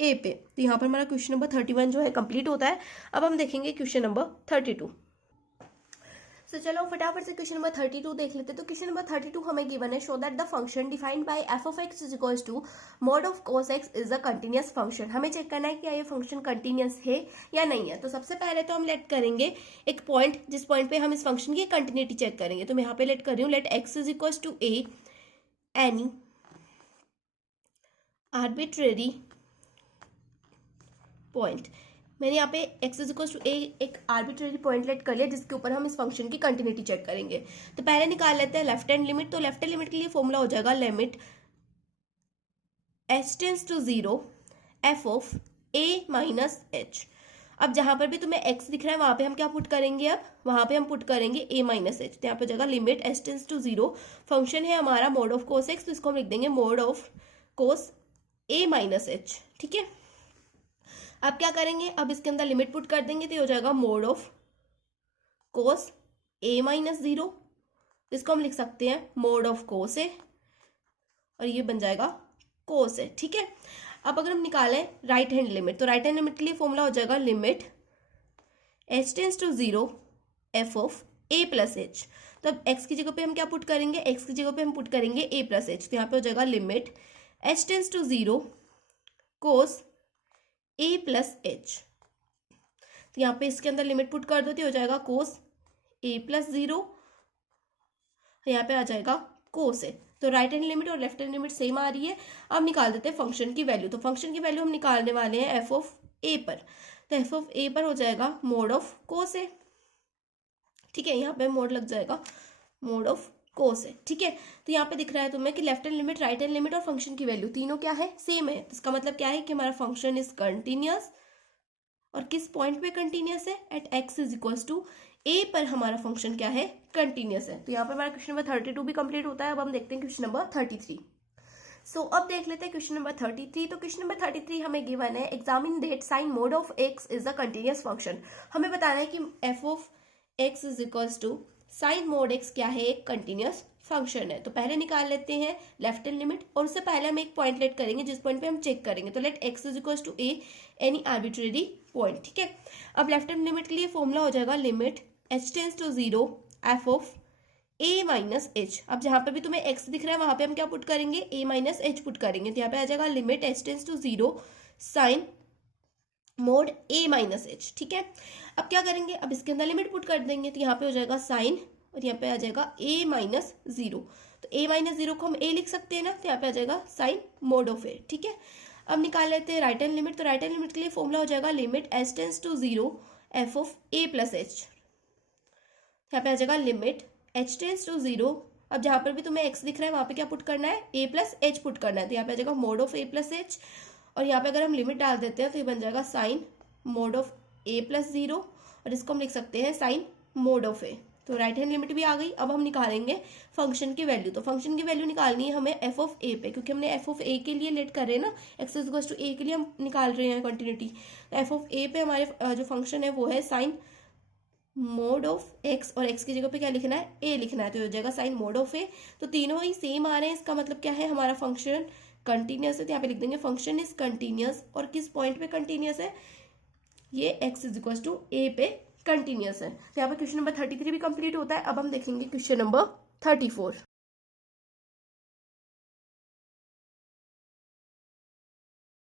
a पे। तो यहाँ पर हमारा क्वेश्चन नंबर 31 जो है कंप्लीट होता है। अब हम देखेंगे क्वेश्चन नंबर 32। सो चलो फटाफट से क्वेश्चन नंबर 32 देख लेते हैं। तो क्वेश्चन नंबर 32 हमें गिवन है, show that the function defined by f of x is equals to mod of cos x is a continuous function. हमें चेक करना है कि ये फंक्शन कंटिन्यूअस है या नहीं है। तो सबसे पहले तो हम लेट करेंगे एक पॉइंट, जिस पॉइंट पे हम इस फंक्शन की कंटिन्यूटी चेक करेंगे। तो मैं यहाँ पे लेट कर रही हूँ, let x is equals to a any arbitrary point. मैंने यहाँ पे x is equal to a एक आर्बिट्रेरी पॉइंट लेट कर लिया, जिसके ऊपर हम इस फंक्शन की कंटिन्यूटी चेक करेंगे। तो पहले निकाल लेते हैं लेफ्ट हैंड लिमिट। तो लेफ्ट हैंड लिमिट के लिए फॉर्मूला हो जाएगा limit h tends to 0 f of a minus h। अब जहां पर भी तुम्हें x दिख रहा है वहां पे हम क्या पुट करेंगे, अब वहां पे हम पुट करेंगे a माइनस h। तो यहाँ पे हो जाएगा limit h tends to 0, function है हमारा मोड ऑफ कोस x, तो इसको हम लिख देंगे mode of cos a minus h। ठीक है, अब क्या करेंगे, अब इसके अंदर लिमिट पुट कर देंगे तो ये हो जाएगा mode of cos a minus 0, इसको हम लिख सकते हैं मोड ऑफ कोस a, और ये बन जाएगा कोस a। ठीक है, अब अगर हम निकालें राइट हैंड लिमिट, तो राइट हैंड लिमिट के लिए फॉर्मूला हो जाएगा limit h tends to 0 f of a plus h। तो अब x की जगह पे हम क्या पुट करेंगे, x की जगह पे हम पुट करेंगे a प्लस h। तो यहाँ पे हो जाएगा limit h tends to 0 cos a plus h. तो यहाँ पे इसके अंदर लिमिट पुट कर दो तो हो जाएगा कोस a प्लस 0, यहाँ पे आ जाएगा कोस a। तो राइट हैंड लिमिट और लेफ्ट हैंड लिमिट सेम आ रही है। अब निकाल देते हैं फंक्शन की वैल्यू। तो फंक्शन की वैल्यू हम निकालने वाले हैं एफ ऑफ a पर। तो एफ ऑफ a पर हो जाएगा मोड ऑफ कोस a। ठीक है, यहाँ पे मोड लग जाएगा मोड ऑफ कोस है। ठीक है, तो यहाँ पे दिख रहा है तुम्हें कि left hand limit, right hand limit और फंक्शन की वैल्यू तीनों क्या है, सेम है। तो इसका मतलब क्या है कि हमारा फंक्शन इज कंटिन्यूअस, और किस पॉइंट पे कंटिन्यूअस है, at x is equals to a पर हमारा फंक्शन क्या है, कंटिन्यूअस है। तो यहाँ पे हमारा क्वेश्चन नंबर 32 भी कंप्लीट होता है। अब हम देखते हैं क्वेश्चन नंबर 33। सो अब देख लेते हैं क्वेश्चन नंबर 33। तो क्वेश्चन नंबर 33 हमें गिवन है, examine that sine mod of x is a continuous function. हमें बताना है कि f of x is equals to sine mod x क्या है, एक कंटिन्यूअस फंक्शन है। तो पहले निकाल लेते हैं लेफ्ट हैंड लिमिट, और उससे पहले हम एक पॉइंट लेट करेंगे जिस पॉइंट पे हम चेक करेंगे। तो let x is equals to a any arbitrary point. ठीक है, अब लेफ्ट हैंड लिमिट के लिए फॉर्मूला हो जाएगा limit h tends to 0 f of a minus h। अब जहां पे भी तुम्हें x दिख रहा है वहां पे हम क्या पुट करेंगे, a माइनस h पुट करेंगे। तो यहाँ पे आ जाएगा limit h tends to 0 sine mod a minus h। ठीक है, अब क्या करेंगे, अब इसके अंदर लिमिट पुट कर देंगे। तो यहाँ पे हो जाएगा साइन, और यहाँ पे आ जाएगा a माइनस 0। तो a माइनस 0 को हम a लिख सकते हैं ना, तो यहाँ पे आ जाएगा साइन मोड ऑफ a। ठीक है, अब निकाल लेते हैं राइट हैंड लिमिट। तो राइट हैंड लिमिट के लिए फॉर्मूला हो जाएगा limit h tends to 0 f of a plus h। यहाँ पे आ जाएगा लिमिट h टेंड्स टू 0। अब जहाँ पर भी तुम्हें x दिख रहा है वहाँ पे क्या पुट करना है, a प्लस h पुट करना है। तो यहाँ पे आ जाएगा mode of a plus h, और यहाँ पे अगर हम लिमिट डाल देते हैं तो ये बन जाएगा sine mod of a plus 0, और इसको हम लिख सकते हैं साइन मोड ऑफ a। तो राइट हैंड लिमिट भी आ गई। अब हम निकालेंगे फंक्शन की वैल्यू। तो फंक्शन की वैल्यू निकालनी है हमें एफ ऑफ ए पे, क्योंकि हमने एफ ऑफ ए के लिए लेट कर रहे हैं ना, एक्स इज इक्वल टू ए के लिए हम निकाल रहे हैं कंटिन्यूटी। तो एफ ऑफ ए पे हमारे जो फंक्शन है वो है साइन मोड ऑफ एक्स, और एक्स की जगह पे क्या लिखना है, ए लिखना है। तो हो जाएगा साइन मोड ऑफ ए। तो तीनों ही सेम आ रहे हैं, इसका मतलब क्या है, हमारा फंक्शन कंटिन्यूअस है। तो यहाँ पे लिख देंगे फंक्शन इज कंटिन्यूअस, और किस पॉइंट पे कंटिन्यूअस है, ये x is equal to a पे कंटिन्यूअस है। तो यहाँ पे क्वेश्चन नंबर 33 भी कंप्लीट होता है। अब हम देखेंगे क्वेश्चन नंबर 34।